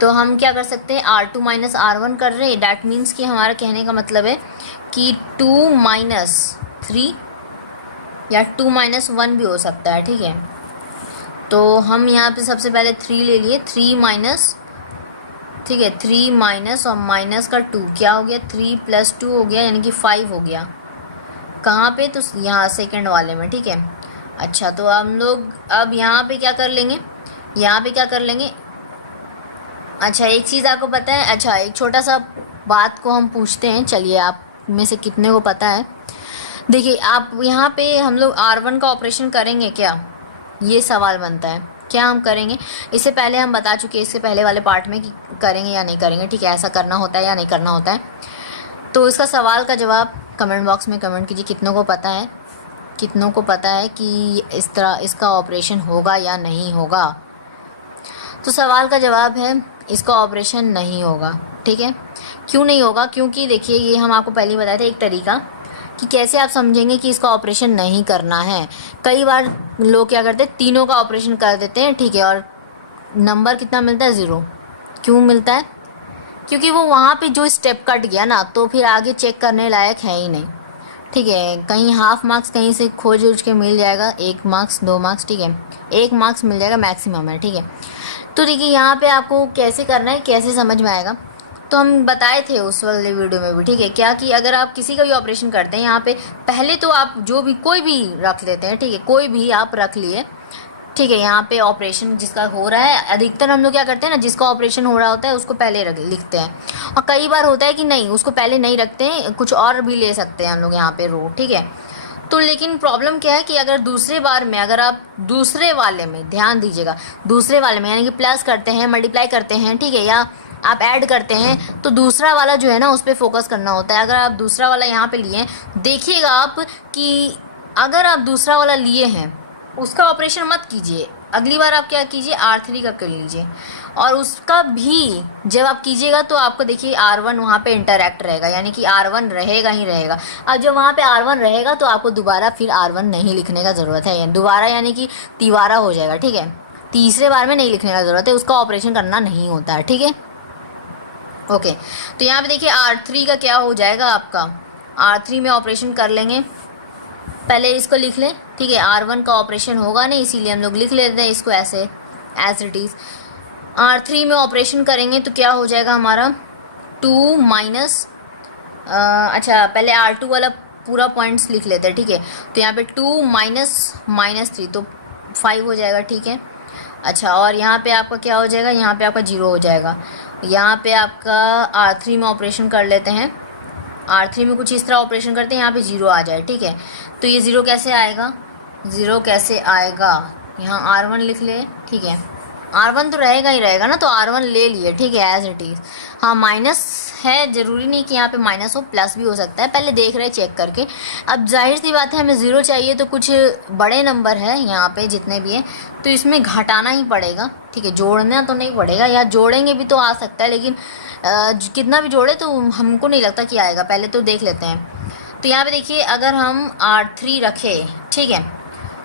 तो हम क्या कर सकते हैं, R2 माइनस R1 कर रहे हैं, डैट मीन्स कि हमारा कहने का मतलब है कि 2 - 3 या 2 - 1 भी हो सकता है, ठीक है। तो हम यहाँ पे सबसे पहले 3 ले लिए, 3 माइनस, ठीक है, 3 माइनस और माइनस का 2 क्या हो गया, 3 + 2 हो गया, यानी कि 5 हो गया। कहाँ पे, तो यहाँ सेकंड वाले में, ठीक है। अच्छा, तो हम लोग अब यहाँ पे क्या कर लेंगे, यहाँ पे क्या कर लेंगे, अच्छा एक चीज़ आपको पता है, अच्छा एक छोटा सा बात को हम पूछते हैं, चलिए आप में से कितने को पता है। देखिए आप यहाँ पे हम लोग R1 का ऑपरेशन करेंगे क्या, ये सवाल बनता है, क्या हम करेंगे। इससे पहले हम बता चुके हैं, इससे पहले वाले पार्ट में कि करेंगे या नहीं करेंगे, ठीक है, ऐसा करना होता है या नहीं करना होता है। तो इसका सवाल का जवाब कमेंट बॉक्स में कमेंट कीजिए, कितनों को पता है, कितनों को पता है कि इस तरह इसका ऑपरेशन होगा या नहीं होगा। तो सवाल का जवाब है, इसका ऑपरेशन नहीं होगा, ठीक है। क्यों नहीं होगा, क्योंकि देखिए ये हम आपको पहले ही बताए थे एक तरीका कि कैसे आप समझेंगे कि इसका ऑपरेशन नहीं करना है। कई बार लोग क्या करते हैं, तीनों का ऑपरेशन कर देते हैं, ठीक है, और नंबर कितना मिलता है, 0। क्यों मिलता है, क्योंकि वो वहाँ पे जो स्टेप कट गया ना, तो फिर आगे चेक करने लायक है ही नहीं, ठीक है। कहीं हाफ मार्क्स कहीं से खोज उज के मिल जाएगा, 1 मार्क्स 2 मार्क्स, ठीक है, 1 मार्क्स मिल जाएगा मैक्सिमम है, ठीक है। तो देखिए यहाँ पे आपको कैसे करना है, कैसे समझ में आएगा, तो हम बताए थे उस वाले वीडियो में भी, ठीक है, क्या कि अगर आप किसी का भी ऑपरेशन करते हैं, यहाँ पे पहले तो आप जो भी कोई भी रख लेते हैं, ठीक है, कोई भी आप रख लिए, ठीक है। यहाँ पे ऑपरेशन जिसका हो रहा है, अधिकतर हम लोग क्या करते हैं ना, जिसका ऑपरेशन हो रहा होता है उसको पहले लिखते हैं, और कई बार होता है कि नहीं, उसको पहले नहीं रखते हैं, कुछ और भी ले सकते हैं हम लोग यहाँ पे रो, ठीक है। तो लेकिन प्रॉब्लम क्या है कि अगर दूसरे बार में, अगर आप दूसरे वाले में, ध्यान दीजिएगा, दूसरे वाले में यानी कि प्लस करते हैं, मल्टीप्लाई करते हैं, ठीक है, या आप ऐड करते हैं, तो दूसरा वाला जो है ना उस पर फोकस करना होता है। अगर आप दूसरा वाला यहाँ पे लिए, देखिएगा आप कि अगर आप दूसरा वाला लिए हैं, उसका ऑपरेशन मत कीजिए, अगली बार आप क्या कीजिए, R3 का कर लीजिए, और उसका भी जब आप कीजिएगा तो आपको देखिए R1 वहाँ पे इंटरैक्ट रहेगा, यानी कि R1 रहेगा ही रहेगा। अब जब वहाँ पे R1 रहेगा तो आपको दोबारा फिर R1 नहीं लिखने का ज़रूरत है, दोबारा यानी कि तिबारा हो जाएगा, ठीक है, तीसरे बार में नहीं लिखने का ज़रूरत है, उसका ऑपरेशन करना नहीं होता है, ठीक है, ओके, तो यहाँ पे देखिए R3 का क्या हो जाएगा आपका, R3 में ऑपरेशन कर लेंगे, पहले इसको लिख लें, ठीक है। R1 का ऑपरेशन होगा नहीं, इसीलिए हम लोग लिख लेते हैं इसको ऐसे एज इट इज़। R3 में ऑपरेशन करेंगे तो क्या हो जाएगा हमारा 2 माइनस, अच्छा पहले R2 वाला पूरा पॉइंट्स लिख लेते हैं, ठीक है। तो यहाँ पे 2 माइनस 3 तो 5 हो जाएगा, ठीक है। अच्छा, और यहाँ पे आपका क्या हो जाएगा, यहाँ पे आपका 0 हो जाएगा। यहाँ पे आपका R3 में ऑपरेशन कर लेते हैं, R3 में कुछ इस तरह ऑपरेशन करते हैं, यहाँ पे 0 आ जाए, ठीक है। तो ये 0 कैसे आएगा, 0 कैसे आएगा, यहाँ R1 लिख ले, ठीक है। R1 तो रहेगा ही रहेगा ना, तो R1 ले लिए, ठीक है, एज इट इज़। हाँ माइनस है, ज़रूरी नहीं कि यहाँ पे माइनस हो, प्लस भी हो सकता है, पहले देख रहे चेक करके। अब जाहिर सी बात है हमें 0 चाहिए, तो कुछ बड़े नंबर है यहाँ पे जितने भी हैं, तो इसमें घटाना ही पड़ेगा, ठीक है। जोड़ना तो नहीं पड़ेगा, या जोड़ेंगे भी तो आ सकता है, लेकिन कितना भी जोड़े तो हमको नहीं लगता कि आएगा, पहले तो देख लेते हैं। तो यहाँ पे देखिए अगर हम R3 रखें, ठीक है,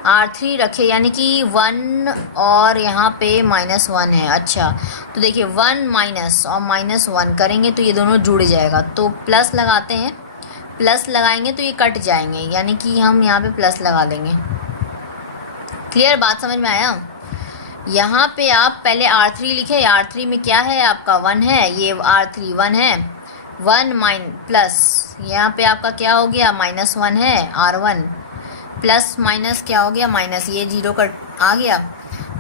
R3 रखे यानी कि 1 और यहाँ पे -1 है। अच्छा, तो देखिए 1 माइनस और -1 करेंगे तो ये दोनों जुड़ जाएगा, तो प्लस लगाते हैं, प्लस लगाएंगे तो ये कट जाएंगे, यानी कि हम यहाँ पे प्लस लगा देंगे। क्लियर, बात समझ में आया। यहाँ पे आप पहले R3 लिखे, R3 में क्या है आपका 1 है, ये R3 1 है, 1 प्लस यहाँ पे आपका क्या हो गया -1 है R1, प्लस माइनस क्या हो गया माइनस, ये 0 का आ गया,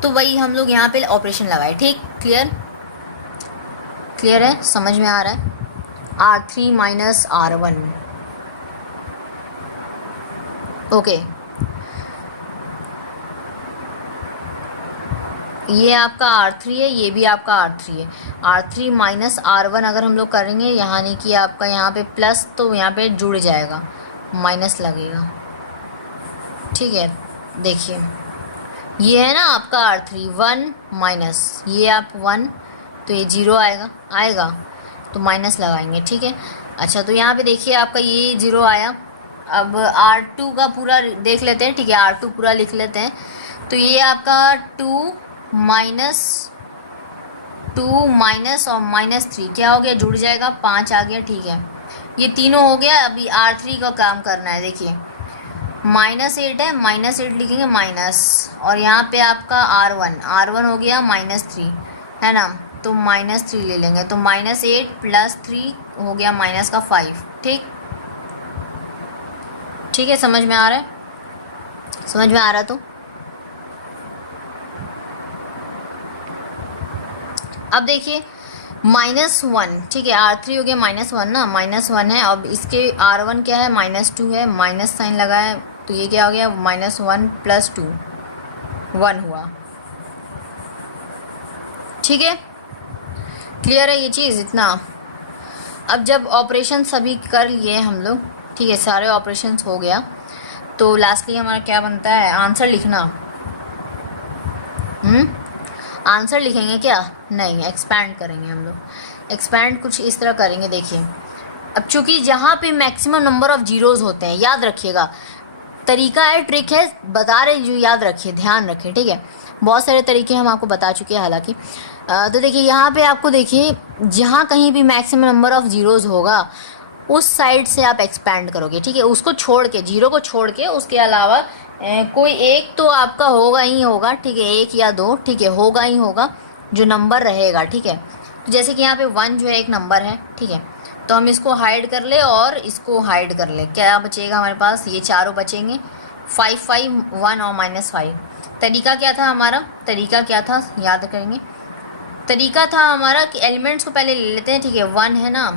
तो वही हम लोग यहाँ पे ऑपरेशन लगाए, ठीक। क्लियर, क्लियर है, समझ में आ रहा है। R3 minus R1, okay. ये आपका R3 है, ये भी आपका R3 है। R3 माइनस R1 अगर हम लोग करेंगे, यानी कि आपका यहाँ पे प्लस, तो यहाँ पे जुड़ जाएगा, माइनस लगेगा, ठीक है। देखिए ये है ना आपका R3 1 माइनस, ये आप 1 तो ये 0 आएगा तो माइनस लगाएंगे, ठीक है। अच्छा, तो यहाँ पे देखिए आपका ये 0 आया। अब R2 का पूरा देख लेते हैं, ठीक है, R2 पूरा लिख लेते हैं। तो ये आपका 2 माइनस और -3 क्या हो गया, जुड़ जाएगा, 5 आ गया, ठीक है। ये तीनों हो गया। अभी R3 का काम करना है, देखिए -8 है, -8 लिखेंगे माइनस, और यहाँ पे आपका R1 हो गया -3 है ना, तो -3 ले लेंगे, तो -8 + 3 हो गया माइनस का 5, ठीक, ठीक है। समझ में आ रहा है, समझ में आ रहा तो अब देखिए -1, ठीक है, R3 हो गया -1 ना, -1 है। अब इसके R1 क्या है -2 है, माइनस साइन लगा है, तो ये क्या हो गया -1 + 2 1 हुआ, ठीक है। क्लियर है ये चीज़ इतना। अब जब ऑपरेशन सभी कर लिए हम लोग, ठीक है, सारे ऑपरेशंस हो गया, तो लास्टली हमारा क्या बनता है, आंसर लिखना। आंसर लिखेंगे क्या, नहीं, एक्सपैंड करेंगे हम लोग। एक्सपैंड कुछ इस तरह करेंगे, देखिए। अब चूंकि जहाँ पे मैक्सिमम नंबर ऑफ जीरोज़ होते हैं, याद रखिएगा, तरीका है, ट्रिक है, बता रहे जो याद रखिए, ध्यान रखें, ठीक है। बहुत सारे तरीके हम आपको बता चुके हैं हालांकि। तो देखिए यहाँ पे आपको देखिए, जहाँ कहीं भी मैक्सिमम नंबर ऑफ जीरोज़ होगा उस साइड से आप एक्सपैंड करोगे, ठीक है। उसको छोड़ के, जीरो को छोड़ के, उसके अलावा कोई एक तो आपका होगा ही होगा, ठीक है, 1 या 2, ठीक है, होगा ही होगा जो नंबर रहेगा, ठीक है। तो जैसे कि यहाँ पे 1 जो है एक नंबर है, ठीक है, तो हम इसको हाइड कर ले और इसको हाइड कर ले, क्या बचेगा हमारे पास, ये चारों बचेंगे, 5 5 1 और -5। तरीका क्या था हमारा, तरीका क्या था याद करेंगे, तरीका था हमारा कि एलिमेंट्स को पहले ले लेते हैं, ठीक है, 1 है ना,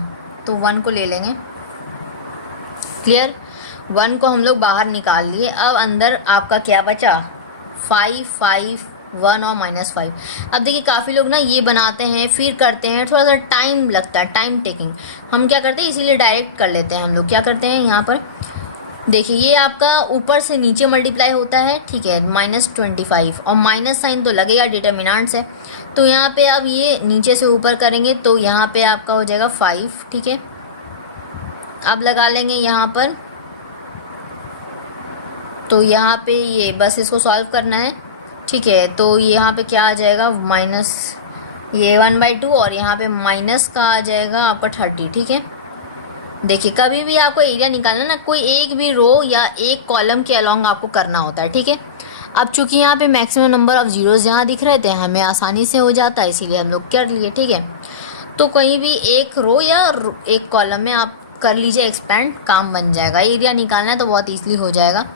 तो 1 को ले लेंगे। क्लियर, 1 को हम लोग बाहर निकाल लिए। अब अंदर आपका क्या बचा, 5 5 1 और -5। अब देखिए काफ़ी लोग ना ये बनाते हैं फिर करते हैं, थोड़ा सा टाइम लगता है, टाइम टेकिंग। हम क्या करते हैं, इसीलिए डायरेक्ट कर लेते हैं हम लोग। क्या करते हैं, यहाँ पर देखिए ये आपका ऊपर से नीचे मल्टीप्लाई होता है, ठीक है, -25, और माइनस साइन तो लगेगा, डिटर्मिनेंट्स है। तो यहाँ पे अब ये नीचे से ऊपर करेंगे तो यहाँ पे आपका हो जाएगा 5, ठीक है। अब लगा लेंगे यहाँ पर, तो यहाँ पे ये बस इसको सॉल्व करना है, ठीक है। तो यहाँ पे क्या आ जाएगा, ये 1/2 और यहाँ पे माइनस का आ जाएगा आपका 30। ठीक है, देखिए कभी भी आपको एरिया निकालना ना, कोई एक भी रो या एक कॉलम के अलोंग आपको करना होता है। ठीक है, अब चूंकि यहाँ पे मैक्सिमम नंबर ऑफ जीरोज यहाँ दिख रहे थे, हमें आसानी से हो जाता है, इसीलिए हम लोग कर लिए। ठीक है, तो कहीं भी एक रो या एक कॉलम में आप कर लीजिए एक्सपेंड, काम बन जाएगा। एरिया निकालना है तो बहुत ईजिली हो जाएगा।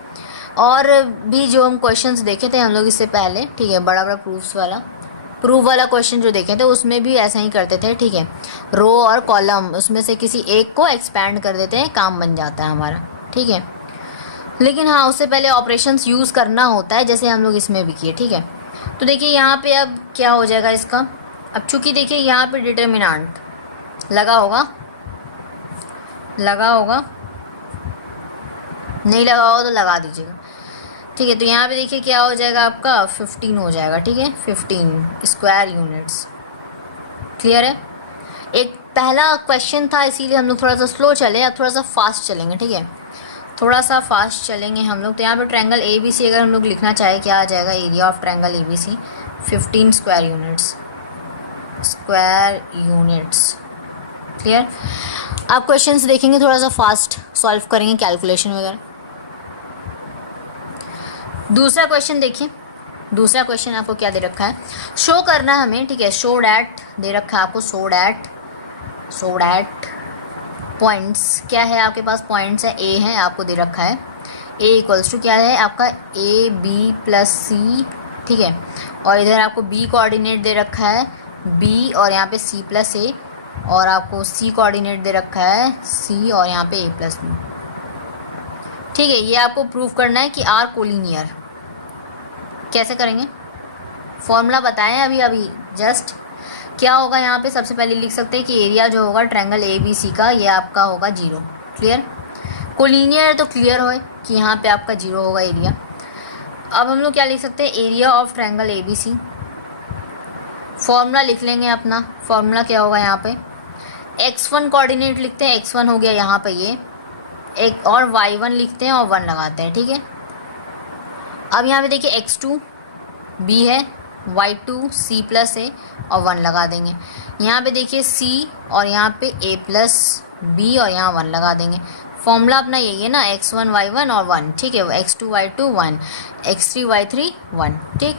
और भी जो हम क्वेश्चंस देखे थे हम लोग इससे पहले, ठीक है, बड़ा बड़ा प्रूफ वाला क्वेश्चन जो देखे थे उसमें भी ऐसा ही करते थे। ठीक है, रो और कॉलम उसमें से किसी एक को एक्सपैंड कर देते हैं, काम बन जाता है हमारा। ठीक है, लेकिन हाँ उससे पहले ऑपरेशंस यूज़ करना होता है, जैसे हम लोग इसमें भी किए। ठीक है, तो देखिए यहाँ पे अब क्या हो जाएगा इसका। अब चूँकि देखिए यहाँ पे डिटर्मिनेंट लगा होगा, नहीं लगा होगा तो लगा दीजिएगा। ठीक है, तो यहाँ पे देखिए क्या हो जाएगा आपका 15 हो जाएगा। ठीक है, 15 स्क्वायर यूनिट्स। क्लियर है। एक पहला क्वेश्चन था इसीलिए हम लोग थोड़ा सा स्लो चले, अब थोड़ा सा फास्ट चलेंगे। ठीक है, थोड़ा सा फास्ट चलेंगे हम लोग। तो यहाँ पे ट्रायंगल ABC अगर हम लोग लिखना चाहे, क्या आ जाएगा, area of triangle ABC 15 square units. Clear. आप क्वेश्चंस देखेंगे थोड़ा सा फास्ट सॉल्व करेंगे, कैलकुलेशन वगैरह। दूसरा क्वेश्चन देखिए, दूसरा क्वेश्चन आपको क्या दे रखा है, शो करना है हमें। ठीक है, शो डैट दे रखा है आपको, शो डैट पॉइंट्स क्या है आपके पास, पॉइंट्स है A है, आपको दे रखा है A इक्वल्स टू क्या है आपका AB + C। ठीक है, और इधर आपको B कोऑर्डिनेट दे रखा है B, और यहाँ पे C + A, और आपको C कोऑर्डिनेट दे रखा है C, और यहाँ पे A + B। ठीक है, ये आपको प्रूव करना है कि R कोलिनियर। कैसे करेंगे, फॉर्मूला बताएं अभी जस्ट। क्या होगा यहाँ पे, सबसे पहले लिख सकते हैं कि एरिया जो होगा ट्रायंगल ABC का, ये आपका होगा 0। क्लियर। कोलिनियर तो क्लियर हो कि यहाँ पे आपका 0 होगा एरिया। अब हम लोग क्या लिख सकते हैं, area of triangle ABC। Formula लिख लेंगे अपना, फॉर्मूला क्या होगा यहाँ पे, x1 कोऑर्डिनेट लिखते हैं, x1 हो गया यहाँ पे ये एक, और y1 लिखते हैं और 1 लगाते हैं। ठीक है, अब यहाँ पे देखिए x2 B है, y2 C + A और 1 लगा देंगे। यहाँ पे देखिए C और यहाँ पे A + B और यहाँ 1 लगा देंगे। फॉर्मूला अपना यही है ना, x1 y1 और 1। ठीक है, x2 y2 1, x3 y3 1। ठीक,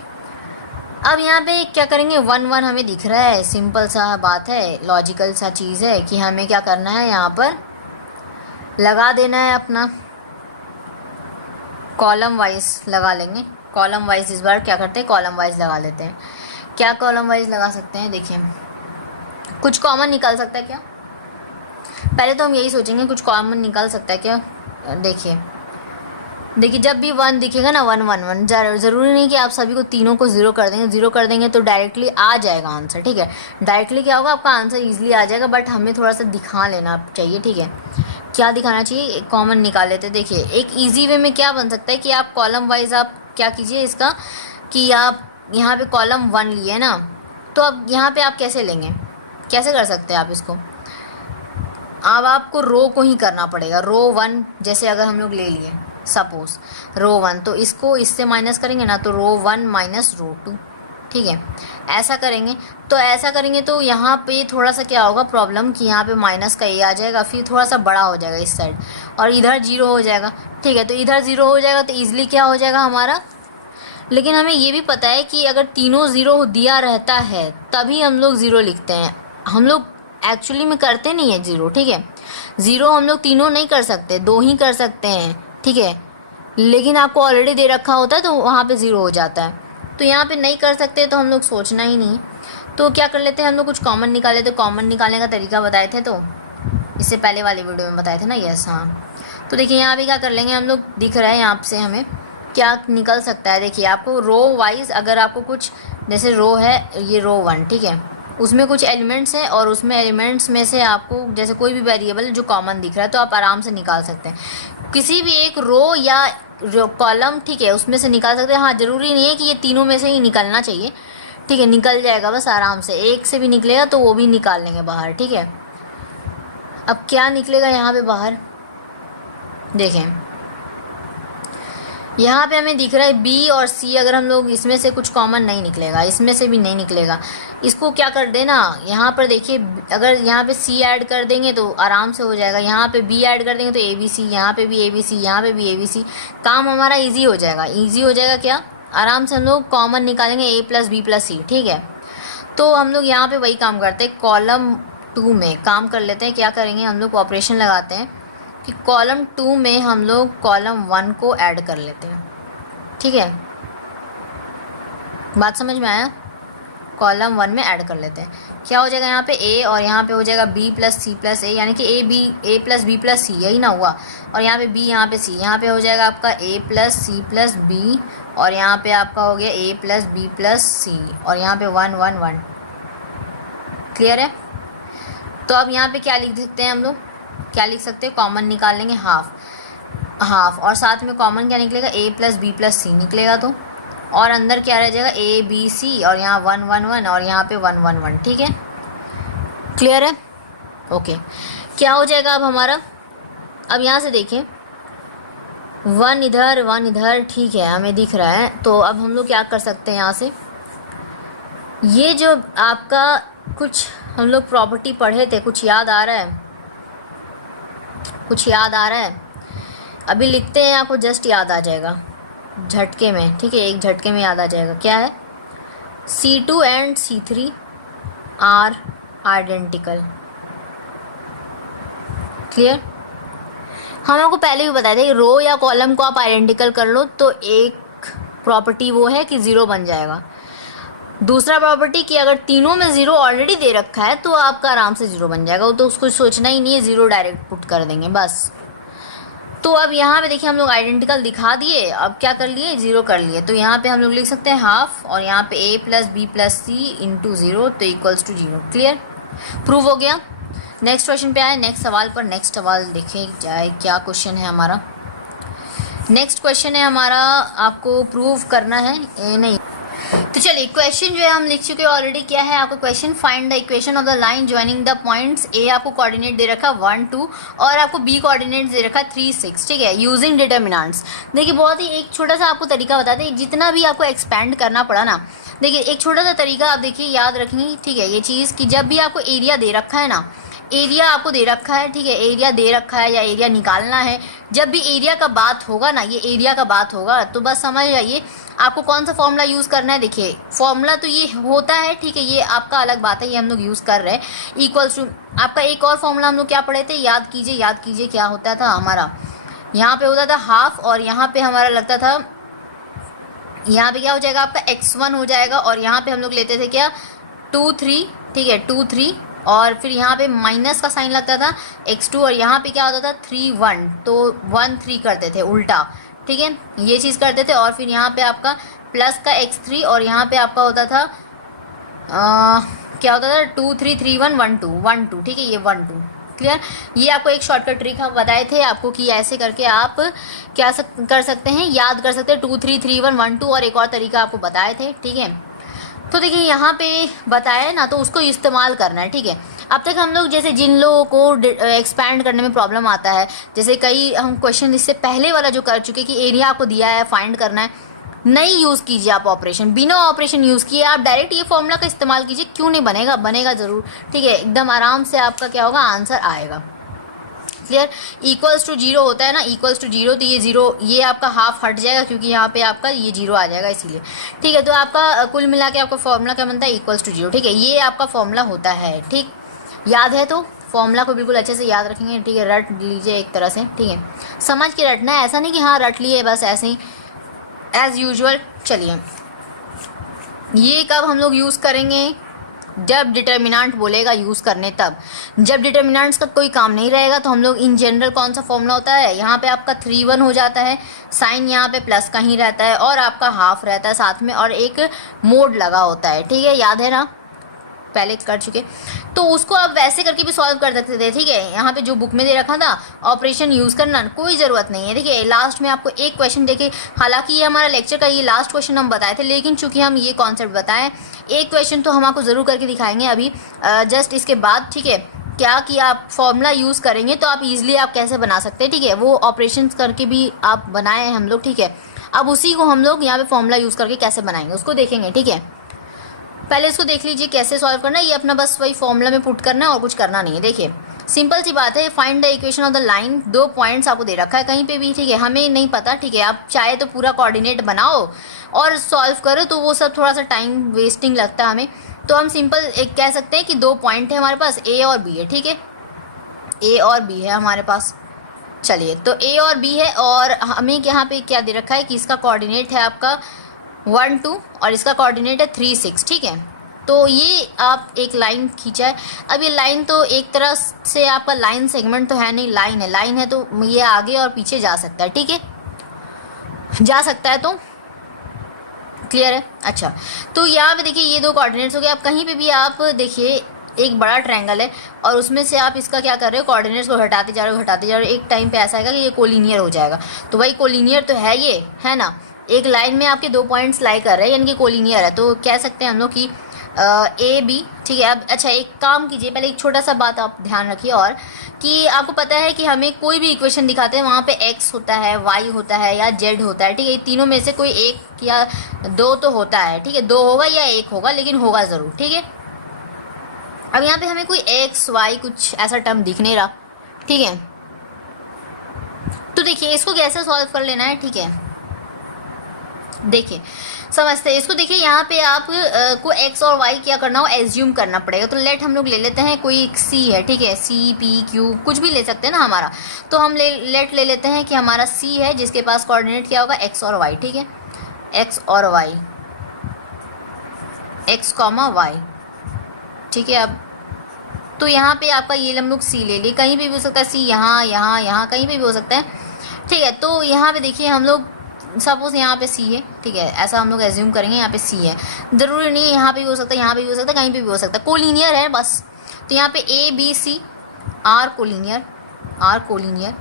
अब यहाँ पे क्या करेंगे, 1 1 हमें दिख रहा है, सिंपल सा बात है, लॉजिकल सा चीज़ है कि हमें क्या करना है, यहाँ पर लगा देना है अपना कॉलम वाइज लगा लेंगे। कॉलम वाइज इस बार क्या करते हैं, कॉलम वाइज लगा लेते हैं। क्या कॉलम वाइज लगा सकते हैं, देखिए कुछ कॉमन निकल सकता है क्या, पहले तो हम यही सोचेंगे कुछ कॉमन निकल सकता है क्या। देखिए जब भी 1 दिखेगा ना, 1 1 1, ज़रूरी नहीं कि आप सभी को तीनों को 0 कर देंगे। 0 कर देंगे तो डायरेक्टली आ जाएगा आंसर। ठीक है, डायरेक्टली क्या होगा, आपका आंसर ईजिली आ जाएगा, बट हमें थोड़ा सा दिखा लेना चाहिए। ठीक है, क्या दिखाना चाहिए, कॉमन निकाल लेते। देखिए एक इजी वे में क्या बन सकता है कि आप कॉलम वाइज आप क्या कीजिए इसका, कि आप यहाँ पे कॉलम 1 लिए ना, तो अब यहाँ पे आप कैसे लेंगे, कैसे कर सकते हैं आप इसको। अब आपको रो को ही करना पड़ेगा, रो 1 जैसे अगर हम लोग ले लिए सपोज रो 1, तो इसको इससे माइनस करेंगे ना, तो रो 1 - रो 2। ठीक है, ऐसा करेंगे तो यहाँ पे थोड़ा सा क्या होगा प्रॉब्लम, कि यहाँ पे माइनस का A आ जाएगा, फिर थोड़ा सा बड़ा हो जाएगा इस साइड, और इधर 0 हो जाएगा। ठीक है, तो इधर 0 हो जाएगा तो ईजिली क्या हो जाएगा हमारा। लेकिन हमें ये भी पता है कि अगर तीनों 0 दिया रहता है तभी हम लोग 0 लिखते हैं, हम लोग एक्चुअली में करते नहीं है 0। ठीक है, 0 हम लोग तीनों नहीं कर सकते, 2 ही कर सकते हैं। ठीक है, लेकिन आपको ऑलरेडी दे रखा होता है तो वहाँ पे 0 हो जाता है, तो यहाँ पे नहीं कर सकते, तो हम लोग सोचना ही नहीं। तो क्या कर लेते हैं हम लोग, कुछ कॉमन निकाले। तो कॉमन निकालने का तरीका बताए थे, तो इससे पहले वाली वीडियो में बताए थे ना, यस हाँ। तो देखिए यहाँ पे क्या कर लेंगे हम लोग, दिख रहा है यहाँ से हमें क्या निकल सकता है। देखिए आपको रो वाइज अगर आपको कुछ, जैसे रो है ये रो 1, ठीक है, उसमें कुछ एलिमेंट्स हैं और उसमें एलिमेंट्स में से आपको जैसे कोई भी वेरिएबल जो कॉमन दिख रहा है तो आप आराम से निकाल सकते हैं किसी भी एक रो या कॉलम। ठीक है, उसमें से निकाल सकते हैं। हाँ, ज़रूरी नहीं है कि ये तीनों में से ही निकलना चाहिए। ठीक है, निकल जाएगा बस आराम से, एक से भी निकलेगा तो वो भी निकाल लेंगे बाहर। ठीक है, अब क्या निकलेगा यहाँ पे बाहर, देखें यहाँ पे हमें दिख रहा है बी और सी, अगर हम लोग इसमें से कुछ कॉमन नहीं निकलेगा, इसमें से भी नहीं निकलेगा, इसको क्या कर देना, यहाँ पर देखिए अगर यहाँ पे सी ऐड कर देंगे तो आराम से हो जाएगा, यहाँ पे बी ऐड कर देंगे तो ए बी सी, यहाँ पे भी ए बी सी, यहाँ पे भी ए बी सी, काम हमारा ईजी हो जाएगा। ईजी हो जाएगा क्या, आराम से हम लोग कॉमन निकालेंगे ए प्लस बी प्लस सी, ठीक है। तो हम लोग यहाँ पे वही काम करते हैं, कॉलम 2 में काम कर लेते हैं। क्या करेंगे हम लोग, ऑपरेशन लगाते हैं कि कॉलम 2 में हम लोग कॉलम 1 को ऐड कर लेते हैं, ठीक है, बात समझ में आया। कॉलम 1 में ऐड कर लेते हैं, क्या हो जाएगा यहाँ पे ए और यहाँ पे हो जाएगा बी प्लस सी प्लस ए, यानी कि ए प्लस बी प्लस सी, यही ना हुआ, और यहाँ पे बी, यहाँ पे सी, यहाँ पे हो जाएगा आपका ए प्लस सी प्लस बी, और यहाँ पे आपका हो गया ए प्लस बी प्लस सी, और यहाँ पे 1 1 1। क्लियर है। तो अब यहाँ पे क्या लिख सकते हैं हम लोग, क्या लिख सकते हैं, कॉमन निकाल लेंगे हाफ, हाफ, और साथ में कॉमन क्या निकलेगा, ए प्लस बी प्लस सी निकलेगा, तो और अंदर क्या रह जाएगा, ए बी सी, और यहाँ 1 1 1 और यहाँ पे 1 1 1, ठीक है। क्लियर है, ओके। क्या हो जाएगा अब हमारा, अब यहाँ से देखें 1 इधर 1 इधर, ठीक है, हमें दिख रहा है। तो अब हम लोग क्या कर सकते हैं, यहाँ से ये जो आपका कुछ हम लोग प्रॉपर्टी पढ़े थे, कुछ याद आ रहा है, कुछ याद आ रहा है, अभी लिखते हैं, आपको जस्ट याद आ जाएगा झटके में, ठीक है, एक झटके में याद आ जाएगा। क्या है, C2 and C3 are identical. Clear. हम आपको पहले भी बताया था कि रो या कॉलम को आप आइडेंटिकल कर लो तो एक प्रॉपर्टी वो है कि ज़ीरो बन जाएगा, दूसरा प्रॉपर्टी कि अगर तीनों में ज़ीरो ऑलरेडी दे रखा है तो आपका आराम से ज़ीरो बन जाएगा, वो तो उसको सोचना ही नहीं है, ज़ीरो डायरेक्ट पुट कर देंगे बस। तो अब यहाँ पे देखिए हम लोग आइडेंटिकल दिखा दिए, अब क्या कर लिए, ज़ीरो कर लिए, तो यहाँ पे हम लोग लिख सकते हैं हाफ, और यहाँ पे A plus B plus C into zero तो equals to zero. Clear, prove हो गया। नेक्स्ट क्वेश्चन पे आए, नेक्स्ट सवाल पर। नेक्स्ट सवाल देखे जाए क्या क्वेश्चन है हमारा। नेक्स्ट क्वेश्चन है हमारा, आपको प्रूव करना है नहीं, तो चलिए क्वेश्चन जो है हम लिख चुके हैं ऑलरेडी। क्या है आपका question, find the equation of the line joining the points. ए आपको कोऑर्डिनेट दे रखा 1 2 और आपको बी कोऑर्डिनेट दे रखा 3 6, ठीक है, यूजिंग डिटर्मिनेंट्स। देखिए बहुत ही एक छोटा सा आपको तरीका बताते हैं, जितना भी आपको एक्सपेंड करना पड़ा ना, देखिए एक छोटा सा तरीका आप देखिए याद रखेंगे, ठीक है, ये चीज़ कि जब भी आपको एरिया दे रखा है ना, एरिया आपको दे रखा है, ठीक है, एरिया दे रखा है या एरिया निकालना है, जब भी एरिया का बात होगा ना, ये एरिया का बात होगा तो बस समझ जाइए आपको कौन सा फॉर्मूला यूज़ करना है। देखिए फॉर्मूला तो ये होता है, ठीक है, ये आपका अलग बात है, ये हम लोग यूज़ कर रहे हैं। इक्वल्स टू आपका एक और फॉर्मूला हम लोग क्या पढ़े थे, याद कीजिए क्या होता था हमारा, यहाँ पे होता था हाफ, और यहाँ पे हमारा लगता था, यहाँ पे क्या हो जाएगा आपका x1 हो जाएगा, और यहाँ पे हम लोग लेते थे क्या 2 3, ठीक है 2 3, और फिर यहाँ पे माइनस का साइन लगता था x2, और यहाँ पे क्या होता था 3 1, तो 1 3 करते थे उल्टा, ठीक है, ये चीज़ करते थे। और फिर यहाँ पे आपका प्लस का x3, और यहाँ पे आपका होता था क्या होता था 2 3 3 1 1 2 1 2, ठीक है, ये 1 2। क्लियर, ये आपको एक शॉर्टकट ट्रिक हम बताए थे आपको कि ऐसे करके आप क्या कर सकते हैं, याद कर सकते हैं 2 3 3 1 1 2, और एक और तरीका आपको बताए थे, ठीक है। तो देखिए यहाँ पे बताया ना, तो उसको इस्तेमाल करना है, ठीक है। अब तक हम लोग जैसे जिन लोगों को एक्सपैंड करने में प्रॉब्लम आता है, जैसे कई हम क्वेश्चन इससे पहले वाला जो कर चुके कि एरिया आपको दिया है फाइंड करना है, नहीं यूज़ कीजिए आप ऑपरेशन, बिना ऑपरेशन यूज़ किए आप डायरेक्ट ये फॉर्मूला का इस्तेमाल कीजिए। क्यों नहीं बनेगा, बनेगा ज़रूर, ठीक है, एकदम आराम से आपका क्या होगा, आंसर आएगा। क्लियर, इक्वल्स टू जीरो होता है ना, इक्वल्स टू जीरो, तो ये जीरो, ये आपका हाफ हट जाएगा क्योंकि यहाँ पे आपका ये जीरो आ जाएगा इसीलिए, ठीक है। तो आपका कुल मिला के आपका फॉर्मूला क्या बनता है, इक्वल्स टू जीरो, ठीक है, ये आपका फॉर्मूला होता है, ठीक, याद है। तो फॉर्मूला को बिल्कुल अच्छे से याद रखेंगे, ठीक है, रट लीजिए एक तरह से, ठीक है, समझ के रटना है, ऐसा नहीं कि हाँ रट लिए बस ऐसे ही एज यूजुअल। चलिए ये कब हम लोग यूज़ करेंगे, जब डिटर्मिनेंट बोलेगा यूज़ करने तब, जब डिटर्मिनेंट्स का कोई काम नहीं रहेगा तो हम लोग इन जनरल कौन सा फॉर्मूला होता है, यहाँ पे आपका 3 1 हो जाता है, साइन यहाँ पे प्लस का ही रहता है, और आपका हाफ रहता है साथ में, और एक मोड लगा होता है, ठीक है, याद है ना, पहले कर चुके। तो उसको आप वैसे करके भी सॉल्व कर सकते थे, ठीक है, यहाँ पे जो बुक में दे रखा था ऑपरेशन यूज़ करना कोई ज़रूरत नहीं है। देखिए लास्ट में आपको एक क्वेश्चन देखे, हालांकि ये हमारा लेक्चर का ये लास्ट क्वेश्चन हम बताए थे, लेकिन चूंकि हम ये कॉन्सेप्ट बताएं, एक क्वेश्चन तो हम आपको ज़रूर करके दिखाएंगे अभी जस्ट इसके बाद, ठीक है, क्या कि आप फॉर्मूला यूज़ करेंगे तो आप इजीली आप कैसे बना सकते हैं, ठीक है, वो ऑपरेशंस करके भी आप बनाए हैं हम लोग, ठीक है। अब उसी को हम लोग यहाँ पे फॉर्मूला यूज़ करके कैसे बनाएंगे उसको देखेंगे, ठीक है। पहले इसको देख लीजिए कैसे सॉल्व करना है। ये अपना बस वही फॉर्मूला में पुट करना है और कुछ करना नहीं है। देखिए सिंपल सी बात है, find the equation of the line, 2 points आपको दे रखा है कहीं पे भी, ठीक है। हमें नहीं पता, ठीक है, आप चाहे तो पूरा कोऑर्डिनेट बनाओ और सॉल्व करो, तो वो सब थोड़ा सा टाइम वेस्टिंग लगता है हमें। तो हम सिंपल एक कह सकते हैं कि 2 पॉइंट है हमारे पास, ए और बी है, ठीक है। ए और बी है हमारे पास। चलिए तो ए और बी है और हमें यहाँ पे क्या दे रखा है कि इसका कोऑर्डिनेट है आपका 1 2 और इसका कोऑर्डिनेट है 3 6, ठीक है। तो ये आप एक लाइन खींचा है। अब ये लाइन तो एक तरह से आपका लाइन सेगमेंट तो है नहीं, लाइन है तो ये आगे और पीछे जा सकता है, ठीक है, जा सकता है। तो क्लियर है। अच्छा तो यहाँ पे देखिए ये 2 कोऑर्डिनेट्स हो गए। अब कहीं पे भी आप देखिए एक बड़ा ट्रायंगल है और उसमें से आप इसका क्या कर रहे हो, कोऑर्डिनेट्स को हटाते जा रहे हो, एक टाइम पे ऐसा आएगा कि ये कोलिनियर हो जाएगा। तो भाई कोलिनियर तो है ये, है ना, एक लाइन में आपके 2 पॉइंट्स लाई कर रहे हैं यानी कि कोलिनियर है। तो कह सकते हैं हम लोग कि ए बी, ठीक है। अब अच्छा एक काम कीजिए, पहले एक छोटा सा बात आप ध्यान रखिए और कि आपको पता है कि हमें कोई भी इक्वेशन दिखाते हैं वहाँ पे एक्स होता है, वाई होता है या जेड होता है, ठीक है। ये तीनों में से कोई एक या 2 तो होता है, ठीक है, 2 होगा या 1 होगा, लेकिन होगा ज़रूर, ठीक है। अब यहाँ पे हमें कोई एक्स वाई कुछ ऐसा टर्म दिख नहीं रहा, ठीक है। तो देखिए इसको कैसे सॉल्व कर लेना है, ठीक है। देखिए समझते हैं इसको। देखिए यहाँ पे आप को एक्स और वाई क्या करना हो, एज्यूम करना पड़ेगा। तो लेट हम लोग ले लेते हैं कोई सी है, ठीक है, सी पी क्यू कुछ भी ले सकते हैं ना हमारा। तो हम लेट ले लेते हैं कि हमारा सी है जिसके पास कोऑर्डिनेट क्या होगा, एक्स और वाई, ठीक है, एक्स और वाई, एक्स कॉमा वाई, ठीक है। अब तो यहाँ पे आपका ये हम लोग सी ले लिए, कहीं पे भी हो सकता है सी, यहाँ यहाँ यहाँ कहीं पे भी हो सकता है, ठीक है। तो यहाँ पे देखिए हम लोग सपोज यहाँ पे सी है, ठीक है, ऐसा हम लोग एज्यूम करेंगे यहाँ पे सी है। ज़रूरी नहीं है यहाँ पे भी हो सकता है, यहाँ पे भी हो सकता है, कहीं पे भी हो सकता है, कोलिनियर है बस। तो यहाँ पे A B C are collinear, are collinear.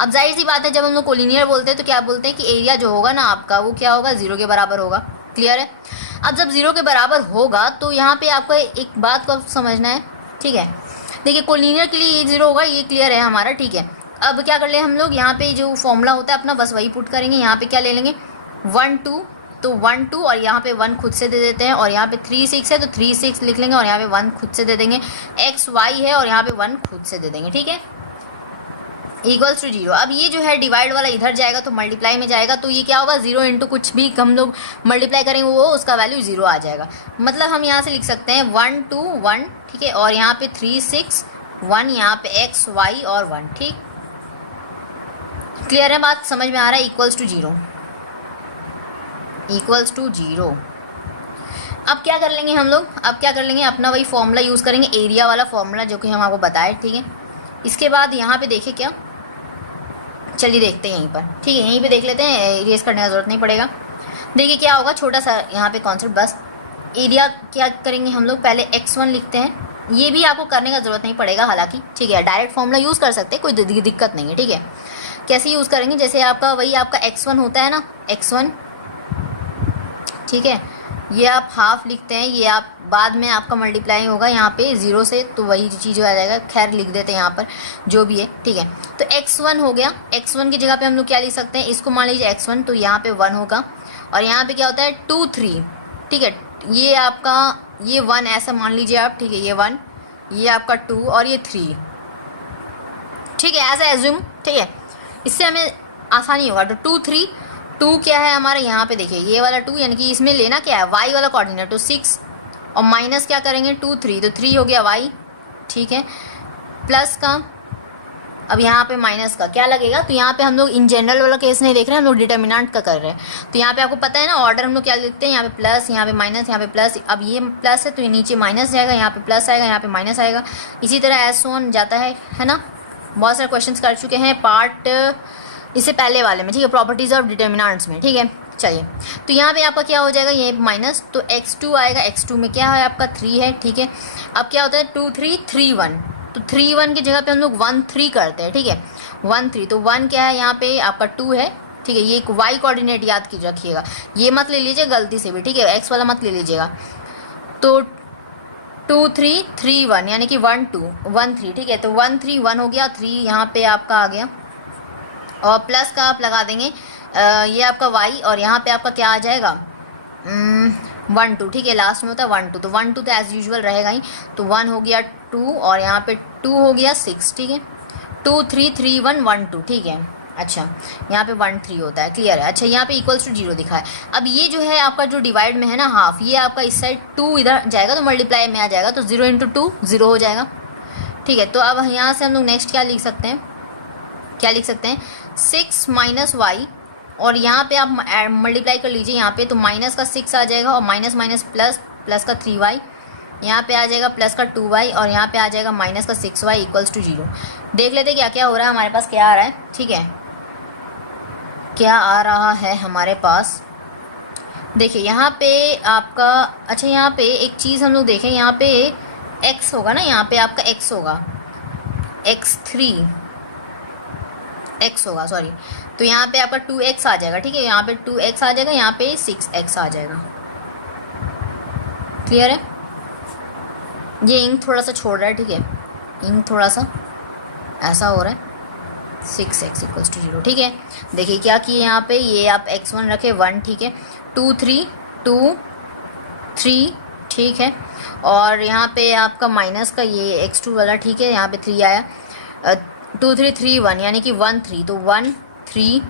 अब जाहिर सी बात है जब हम लोग कोलिनियर बोलते हैं तो क्या बोलते हैं कि एरिया जो होगा ना आपका वो क्या होगा, 0 के बराबर होगा। क्लियर है। अब जब 0 के बराबर होगा तो यहाँ पे आपको एक बात को समझना है, ठीक है। देखिए कोलिनियर के लिए ये 0 होगा, ये क्लियर है हमारा, ठीक है। अब क्या कर ले हम लोग, यहाँ पे जो फॉर्मूला होता है अपना बस वही पुट करेंगे। यहाँ पे क्या ले लेंगे 1 2, तो 1 2 और यहाँ पे 1 खुद से दे देते हैं और यहाँ पे 3 6 है तो 3 6 लिख लेंगे और यहाँ पे 1 खुद से दे देंगे। एक्स वाई है और यहाँ पे 1 खुद से दे देंगे, ठीक है, इक्वल्स टू 0। अब ये जो है डिवाइड वाला इधर जाएगा तो मल्टीप्लाई में जाएगा, तो ये क्या होगा 0 इंटू कुछ भी हम लोग मल्टीप्लाई करेंगे वो उसका वैल्यू 0 आ जाएगा। मतलब हम यहाँ से लिख सकते हैं 1 2 1, ठीक है, और यहाँ पे 3 6 1, यहाँ पे एक्स वाई और 1, ठीक। क्लियर है बात, समझ में आ रहा है, इक्वल्स टू 0, इक्वल्स टू 0। अब क्या कर लेंगे हम लोग, अब क्या कर लेंगे अपना वही फॉर्मूला यूज़ करेंगे, एरिया वाला फॉर्मूला जो कि हम आपको बताए, ठीक है। इसके बाद यहाँ पे देखिए क्या, चलिए देखते हैं यहीं पर, ठीक है, यहीं पे देख लेते हैं, इरेज करने का ज़रूरत नहीं पड़ेगा। देखिए क्या होगा, छोटा सा यहाँ पे कॉन्सेप्ट, बस एरिया क्या करेंगे हम लोग, पहले x1 लिखते हैं। ये भी आपको करने का ज़रूरत नहीं पड़ेगा हालांकि, ठीक है, डायरेक्ट फॉर्मूला यूज़ कर सकते हैं, कोई दिक्कत नहीं है, ठीक है। कैसे यूज़ करेंगे, जैसे आपका वही आपका x1 होता है ना, x1, ठीक है, ये आप हाफ लिखते हैं, ये आप बाद में आपका मल्टीप्लाई होगा यहाँ पे 0 से, तो वही चीज़ आ जाएगा, खैर लिख देते हैं यहाँ पर जो भी है, ठीक है। तो x1 हो गया, x1 की जगह पे हम लोग क्या लिख सकते हैं, इसको मान लीजिए x1, तो यहाँ पे 1 होगा और यहाँ पे क्या होता है 2 3, ठीक है, ये आपका ये 1 ऐसा मान लीजिए आप, ठीक है, ये 1, ये आपका 2 और ये 3, ठीक है, ऐसा एज्यूम, ठीक है, इससे हमें आसानी होगा। तो 2 3 2 क्या है हमारा, यहाँ पे देखिए ये वाला 2, यानी कि इसमें लेना क्या है y वाला कोऑर्डिनेट, तो 6 और माइनस क्या करेंगे 2 3, तो 3 हो गया y, ठीक है, प्लस का, अब यहाँ पे माइनस का क्या लगेगा, तो यहाँ पे हम लोग इन जनरल वाला केस नहीं देख रहे हैं, हम लोग डिटर्मिनेंट का कर रहे हैं। तो यहाँ पे आपको पता है ना ऑर्डर हम लोग क्या लिखते हैं, यहाँ पे प्लस, यहाँ पे माइनस, यहाँ पे प्लस। अब ये प्लस है तो ये नीचे माइनस जाएगा, यहाँ पे प्लस आएगा, यहाँ पे माइनस आएगा, इसी तरह एज ऑन जाता है ना। बहुत सारे क्वेश्चन कर चुके हैं पार्ट इससे पहले वाले में, ठीक है, प्रॉपर्टीज ऑफ डिटर्मिनेंट्स में, ठीक है। चलिए तो यहाँ पे आपका क्या हो जाएगा, ये माइनस, तो x2 आएगा, x2 में क्या है आपका 3 है, ठीक है। अब क्या होता है 2 3 3 1, तो 3 1 की जगह पे हम लोग 1 3 करते हैं, ठीक है, 1 3, तो 1 क्या है यहाँ पे आपका 2 है, ठीक है। ये एक y कोऑर्डिनेट याद की रखिएगा, ये मत ले लीजिए गलती से भी, ठीक है, x वाला मत ले लीजिएगा। तो 2 3 3 1 यानी कि 1 2 1 3, ठीक है, तो 1 3 1 हो गया, 3 यहाँ पे आपका आ गया और प्लस का आप लगा देंगे ये आपका y और यहाँ पे आपका क्या आ जाएगा 1 2, ठीक है, लास्ट में होता है 1 2, तो 1 2 तो एज यूजुअल रहेगा ही, तो 1 हो गया 2 और यहाँ पे 2 हो गया 6, ठीक है, 2 3 3 1 1 2, ठीक है। अच्छा यहाँ पे 1 3 होता है, क्लियर है। अच्छा यहाँ पे इक्वल्स टू 0 दिखा है। अब ये जो है आपका जो डिवाइड में है ना हाफ, ये आपका इस साइड 2 इधर जाएगा तो मल्टीप्लाई में आ जाएगा, तो 0 × 2 0 हो जाएगा, ठीक है। तो अब यहाँ से हम लोग नेक्स्ट क्या लिख सकते हैं, 6 माइनस वाई, और यहाँ पे आप मल्टीप्लाई कर लीजिए यहाँ पे, तो माइनस का 6 आ जाएगा और माइनस माइनस प्लस, प्लस का 3y, यहाँ पे आ जाएगा प्लस का 2y और यहाँ पे आ जाएगा माइनस का 6y इक्वल्स टू 0। देख लेते क्या क्या हो रहा है हमारे पास, क्या आ रहा है, ठीक है, क्या आ रहा है हमारे पास। देखिए यहाँ पे आपका, अच्छा यहाँ पे एक चीज़ हम लोग देखें, यहाँ पे x होगा ना, यहाँ पे आपका x होगा x होगा, सॉरी, तो यहाँ पे आपका 2x आ जाएगा, ठीक है, यहाँ पे 2x आ जाएगा, यहाँ पे 6x आ जाएगा, क्लियर है। ये इंक थोड़ा सा छोड़ रहा है, ठीक है, इंक थोड़ा सा ऐसा हो रहा है, 6x इक्वल्स टू 0, ठीक है। देखिए क्या किए यहाँ पे, ये आप x1 रखे 1, ठीक है, 2 3 2 3, ठीक है, और यहाँ पे आपका माइनस का ये x2 वाला, ठीक है, यहाँ पे 3 आया, 2 3 3 1 यानी कि 1 3, तो 1 3,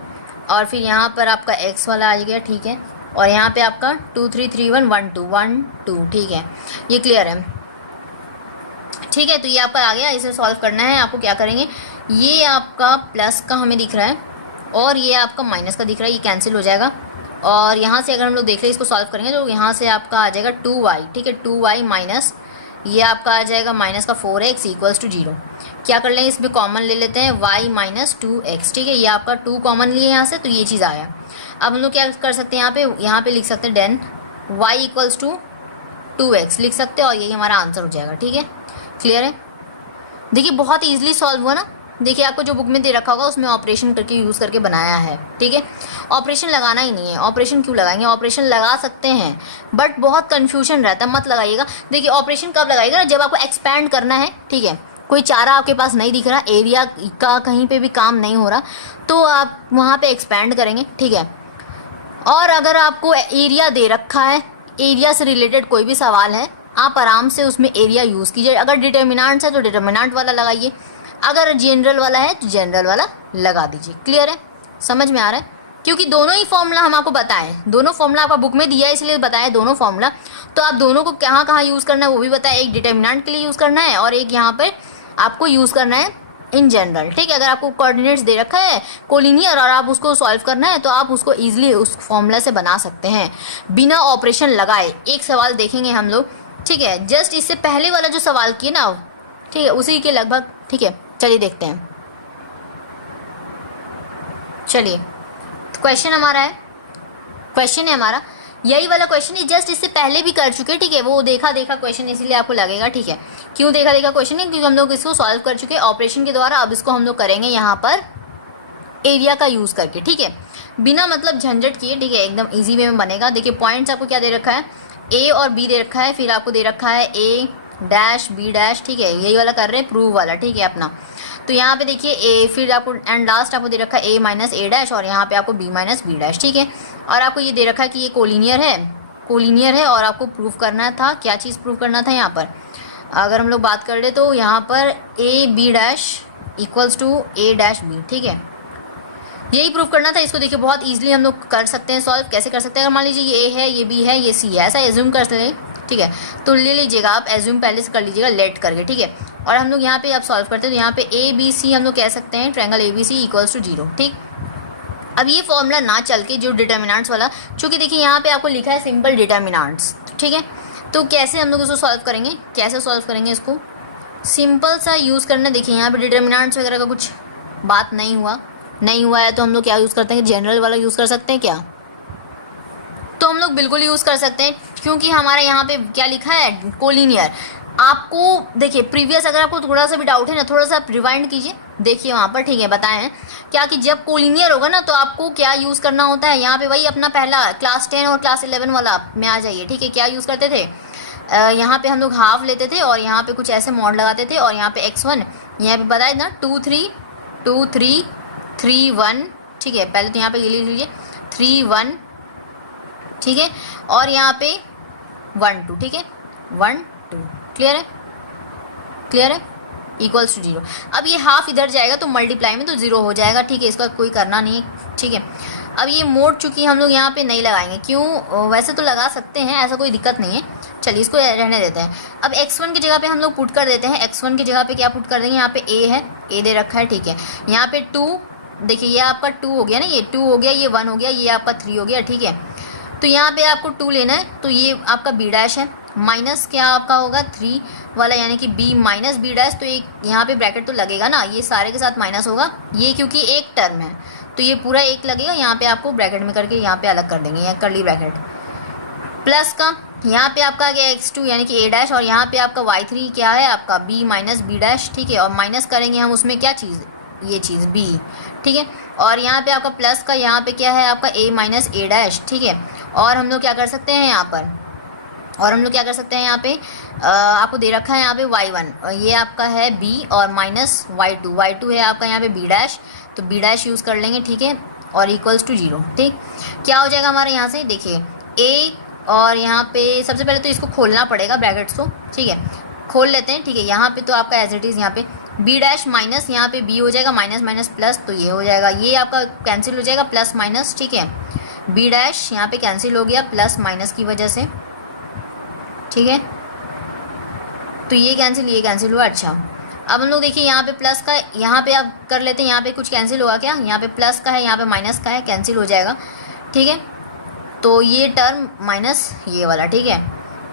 और फिर यहाँ पर आपका x वाला आ गया, ठीक है, और यहाँ पे आपका 2 3 3 1 1 2 1 2, ठीक है, ये क्लियर है, ठीक है। तो ये आपका आ गया, इसे सॉल्व करना है आपको। क्या करेंगे, ये आपका प्लस का हमें दिख रहा है और ये आपका माइनस का दिख रहा है, ये कैंसिल हो जाएगा, और यहाँ से अगर हम लोग देख रहे हैं इसको सॉल्व करेंगे तो यहाँ से आपका आ जाएगा 2y, ठीक है, 2y माइनस ये आपका आ जाएगा माइनस का 4x इक्वल्स टू 0। क्या कर लेंगे, इसमें कॉमन ले लेते हैं, y माइनस 2x, ठीक है, ये आपका 2 कॉमन लिए यहाँ से, तो ये चीज़ आया। अब हम लोग क्या कर सकते हैं, यहाँ पे लिख सकते हैं then y equals to 2x लिख सकते हैं और यही हमारा आंसर हो जाएगा, ठीक है, क्लियर है। देखिए बहुत ईजिली सॉल्व हुआ ना। देखिए आपको जो बुक में दे रखा होगा उसमें ऑपरेशन करके यूज़ करके बनाया है, ठीक है। ऑपरेशन लगाना ही नहीं है, ऑपरेशन क्यों लगाएंगे, ऑपरेशन लगा सकते हैं बट बहुत कन्फ्यूजन रहता है, मत लगाइएगा। देखिए ऑपरेशन कब लगाइएगा, जब आपको एक्सपैंड करना है, ठीक है, कोई चारा आपके पास नहीं दिख रहा, एरिया का कहीं पे भी काम नहीं हो रहा, तो आप वहाँ पे एक्सपैंड करेंगे, ठीक है। और अगर आपको एरिया दे रखा है, एरिया से रिलेटेड कोई भी सवाल है, आप आराम से उसमें एरिया यूज़ कीजिए। अगर डिटर्मिनेंट्स है तो डिटर्मिनेंट वाला लगाइए, अगर जनरल वाला है तो जनरल वाला लगा दीजिए, क्लियर है, समझ में आ रहा है। क्योंकि दोनों ही फॉर्मूला हम आपको बताएं, दोनों फॉर्मूला आपका बुक में दिया है इसलिए बताएं दोनों फॉर्मूला, तो आप दोनों को कहाँ कहाँ यूज़ करना है वो भी बताएं। एक डिटर्मिनेंट के लिए यूज़ करना है और एक यहाँ पर आपको यूज़ करना है इन जनरल, ठीक है। अगर आपको कोऑर्डिनेट्स दे रखा है कोलिनियर और आप उसको सॉल्व करना है तो आप उसको ईजिली उस फॉर्मूला से बना सकते हैं बिना ऑपरेशन लगाए। एक सवाल देखेंगे हम लोग, ठीक है, जस्ट इससे पहले वाला जो सवाल किए ना, ठीक है, उसी के लगभग, ठीक है, चलिए देखते हैं। चलिए क्वेश्चन हमारा है, क्वेश्चन है हमारा यही वाला क्वेश्चन है, जस्ट इससे पहले भी कर चुके, ठीक है, वो देखा क्वेश्चन इसीलिए आपको लगेगा, ठीक है। क्यों देखा क्वेश्चन है, क्योंकि हम लोग इसको सॉल्व कर चुके ऑपरेशन के द्वारा। अब इसको हम लोग करेंगे यहाँ पर एरिया का यूज़ करके, ठीक है, बिना मतलब झंझट किए, ठीक है, एकदम इजी वे में बनेगा। देखिए पॉइंट्स आपको क्या दे रखा है, ए और बी दे रखा है, फिर आपको दे रखा है ए डैश बी डैश, ठीक है, यही वाला कर रहे हैं प्रूव वाला, ठीक है अपना। तो यहाँ पे देखिए ए, फिर आपको एंड लास्ट आपको दे रखा है ए माइनस ए डैश और यहाँ पे आपको बी माइनस बी डैश, ठीक है। और आपको ये दे रखा है कि ये कोलिनियर है और आपको प्रूव करना था, क्या चीज़ प्रूव करना था यहाँ पर, अगर हम लोग बात कर ले तो यहाँ पर A B dash equals to A dash B, ठीक है, यही प्रूव करना था। इसको देखिए बहुत ईजिली हम लोग कर सकते हैं सॉल्व। कैसे कर सकते हैं, अगर मान लीजिए ये ए है, ये बी है, ये सी है, ऐसा एज्यूम कर सकते हैं, ठीक है, तो ले लीजिएगा आप एज्यूम पहले से कर लीजिएगा लेट करके, ठीक है। और हम लोग यहाँ पे आप सॉल्व करते हैं तो यहाँ पे ए बी सी हम लोग कह सकते हैं triangle A B C equals to 0, ठीक। अब ये फॉर्मूला ना चल के जो डिटर्मिनेंट्स वाला, चूँकि देखिए यहाँ पे आपको लिखा है सिंपल डिटर्मिनेंट्स, ठीक है, तो कैसे हम लोग इसको सॉल्व करेंगे, कैसे सॉल्व करेंगे इसको, सिंपल सा यूज़ करना। देखिए यहाँ पे डिटर्मिनेंट्स वगैरह का कुछ बात नहीं हुआ है तो हम लोग क्या यूज़ करते हैं, जनरल वाला यूज़ कर सकते हैं क्या, तो हम लोग बिल्कुल यूज़ कर सकते हैं, क्योंकि हमारे यहाँ पे क्या लिखा है कोलिनियर। आपको देखिए प्रीवियस अगर आपको थोड़ा सा भी डाउट है ना, थोड़ा सा रिवाइंड कीजिए, देखिए वहाँ पर, ठीक है, बताएं हैं क्या कि जब कोलिनियर होगा ना तो आपको क्या यूज़ करना होता है, यहाँ पे वही अपना पहला क्लास 10 और क्लास 11 वाला में आ जाइए, ठीक है। क्या यूज़ करते थे, यहाँ पे हम लोग हाफ लेते थे और यहाँ पे कुछ ऐसे मॉड लगाते थे और यहाँ पे x1, यहाँ पे बताए ना 2 3 2 3 3 1, ठीक है। पहले तो यहाँ पे ये लिख लीजिए 3 1, ठीक है, और यहाँ पे 1 2, ठीक है, 1 2, क्लियर है, क्लियर है, इक्वल्स टू 0। अब ये हाफ इधर जाएगा तो मल्टीप्लाई में तो 0 हो जाएगा, ठीक है, इसका कोई करना नहीं है, ठीक है। अब ये मोड चूंकि हम लोग यहाँ पे नहीं लगाएंगे, क्यों, वैसे तो लगा सकते हैं, ऐसा कोई दिक्कत नहीं है, चलिए इसको रहने देते हैं। अब x1 की जगह पे हम लोग पुट कर देते हैं, x1 की जगह पे क्या पुट कर देंगे, यहाँ पे a है, a दे रखा है, ठीक है। यहाँ पे 2, देखिए ये आपका 2 हो गया ना, ये 2 हो गया, ये 1 हो गया, ये आपका 3 हो गया, ठीक है। तो यहाँ पे आपको 2 लेना है, तो ये आपका b डैश है, माइनस क्या आपका होगा 3 वाला, यानी कि b माइनस बी डैश, तो एक यहाँ पे ब्रैकेट तो लगेगा ना, ये सारे के साथ माइनस होगा, ये क्योंकि एक टर्म है तो ये पूरा एक लगेगा, यहाँ पे आपको ब्रैकेट में करके यहाँ पे अलग कर देंगे, यहाँ कर्ली ब्रैकेट, प्लस का यहाँ पे आपका आ गया x2 यानी कि a डैश, और यहाँ पे आपका y3 क्या है आपका b माइनस बी डैश, ठीक है, और माइनस करेंगे हम उसमें क्या चीज़, ये चीज़ b, ठीक है, और यहाँ पे आपका प्लस का यहाँ पे क्या है आपका a माइनस a डैश, ठीक है। और हम लोग क्या कर सकते हैं यहाँ पर, और हम लोग क्या कर सकते हैं यहाँ पे, आपको दे रखा है यहाँ पे y1, और ये आपका है b, और माइनस y2 है आपका यहाँ पे b डैश, तो b डैश यूज़ कर लेंगे, ठीक है, और इक्वल्स टू 0, ठीक। क्या हो जाएगा हमारे यहाँ से, देखिए a, और यहाँ पे सबसे पहले तो इसको खोलना पड़ेगा ब्रैकेट्स को, ठीक है, खोल लेते हैं, ठीक है। यहाँ पे तो आपका एज इट इज़ यहाँ पे b डैश माइनस यहाँ पे b हो जाएगा, माइनस माइनस प्लस, तो ये हो जाएगा, ये आपका कैंसिल हो जाएगा, प्लस माइनस, ठीक है, b डैश यहाँ पे कैंसिल हो गया प्लस माइनस की वजह से, ठीक है, तो ये कैंसिल हुआ। अच्छा, अब हम लोग देखिए यहाँ पे प्लस का, यहाँ पे आप कर लेते हैं, यहाँ पे कुछ कैंसिल होगा क्या, यहाँ पे प्लस का है, यहाँ पे माइनस का है, कैंसिल हो जाएगा, ठीक है, तो ये टर्म माइनस ये वाला, ठीक है,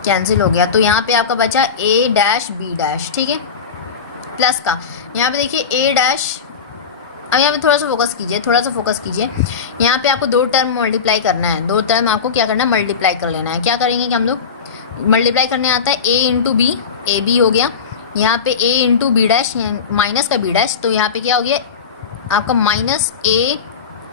कैंसिल हो गया। तो यहाँ पे आपका बचा a डैश b डैश, ठीक है, प्लस का यहाँ पे देखिए a डैश, अब यहाँ पे थोड़ा सा फोकस कीजिए, यहाँ पे आपको 2 टर्म मल्टीप्लाई करना है, 2 टर्म आपको क्या करना है, मल्टीप्लाई कर लेना है। क्या करेंगे कि हम लोग मल्टीप्लाई करने आता है, a into B, A B हो गया, यहाँ पे a into B dash, minus का b डैश, तो यहाँ पे क्या हो गया आपका माइनस a,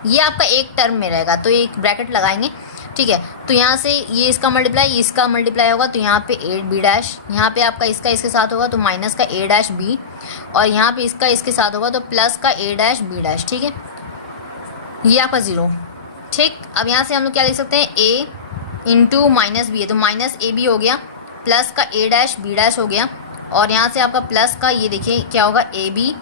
ये आपका एक टर्म में रहेगा, तो एक ब्रैकेट लगाएंगे, ठीक है। तो यहाँ से ये इसका मल्टीप्लाई होगा, तो यहाँ पे 8b डैश, यहाँ पे आपका इसका इसके साथ होगा तो माइनस का a डैश b, और यहाँ पे इसका इसके साथ होगा तो प्लस का a डैश b डैश, ठीक है, ये आपका 0, ठीक। अब यहाँ से हम लोग क्या लिख सकते हैं, a इंटू माइनस बी है, तो माइनस ए बी हो गया, प्लस का a डैश b डैश हो गया, और यहाँ से आपका प्लस का ये देखिए क्या होगा a b,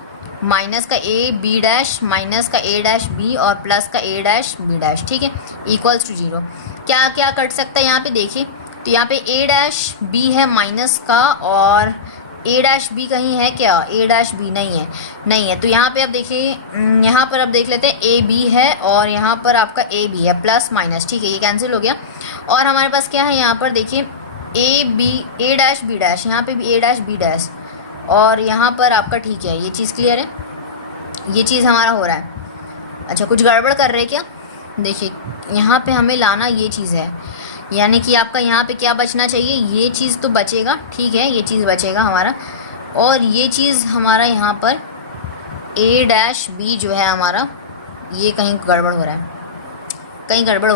माइनस का a b डैश, माइनस का a डैश b, और प्लस का a डैश b डैश, ठीक है, इक्वल्स टू 0। क्या क्या कट सकता है यहाँ पे देखिए, तो यहाँ पे a डैश b है माइनस का, और a डैश b कहीं है क्या, a डैश b नहीं है, तो यहाँ पे अब देखिए, यहाँ पर अब देख लेते हैं a b है, और यहाँ पर आपका a b है, प्लस माइनस, ठीक है, ये कैंसिल हो गया। और हमारे पास क्या है यहाँ पर देखिए a डैश b डैश, यहाँ पे भी a डैश b डैश, और यहाँ पर आपका, ठीक है, ये चीज़ क्लियर है, ये चीज़ हमारा हो रहा है। अच्छा, कुछ गड़बड़ कर रहे क्या, देखिए यहाँ पे हमें लाना ये चीज़ है, यानी कि आपका यहाँ पे क्या बचना चाहिए, ये चीज़ तो बचेगा, ठीक है, ये चीज़ बचेगा हमारा, और ये चीज़ हमारा यहाँ पर a डैश b जो है हमारा, ये कहीं गड़बड़ हो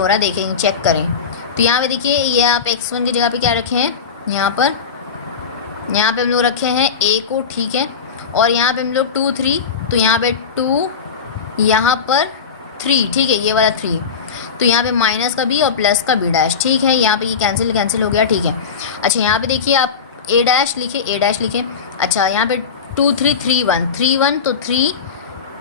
रहा है, देखेंगे, चेक करें। तो यहाँ पे देखिए, ये आप x1 की जगह पे क्या रखे हैं, यहाँ पे हम लोग रखे हैं a को, ठीक है, और यहाँ पे हम लोग 2 3, तो यहाँ पे 2, यहाँ पर 3, ठीक है, ये वाला 3, तो यहाँ पे माइनस का b और प्लस का b डैश, ठीक है, यहाँ पे ये कैंसिल हो गया, ठीक है। अच्छा, यहाँ पे देखिए आप a डैश लिखे, अच्छा, यहाँ पे 2 3 3 1, तो 3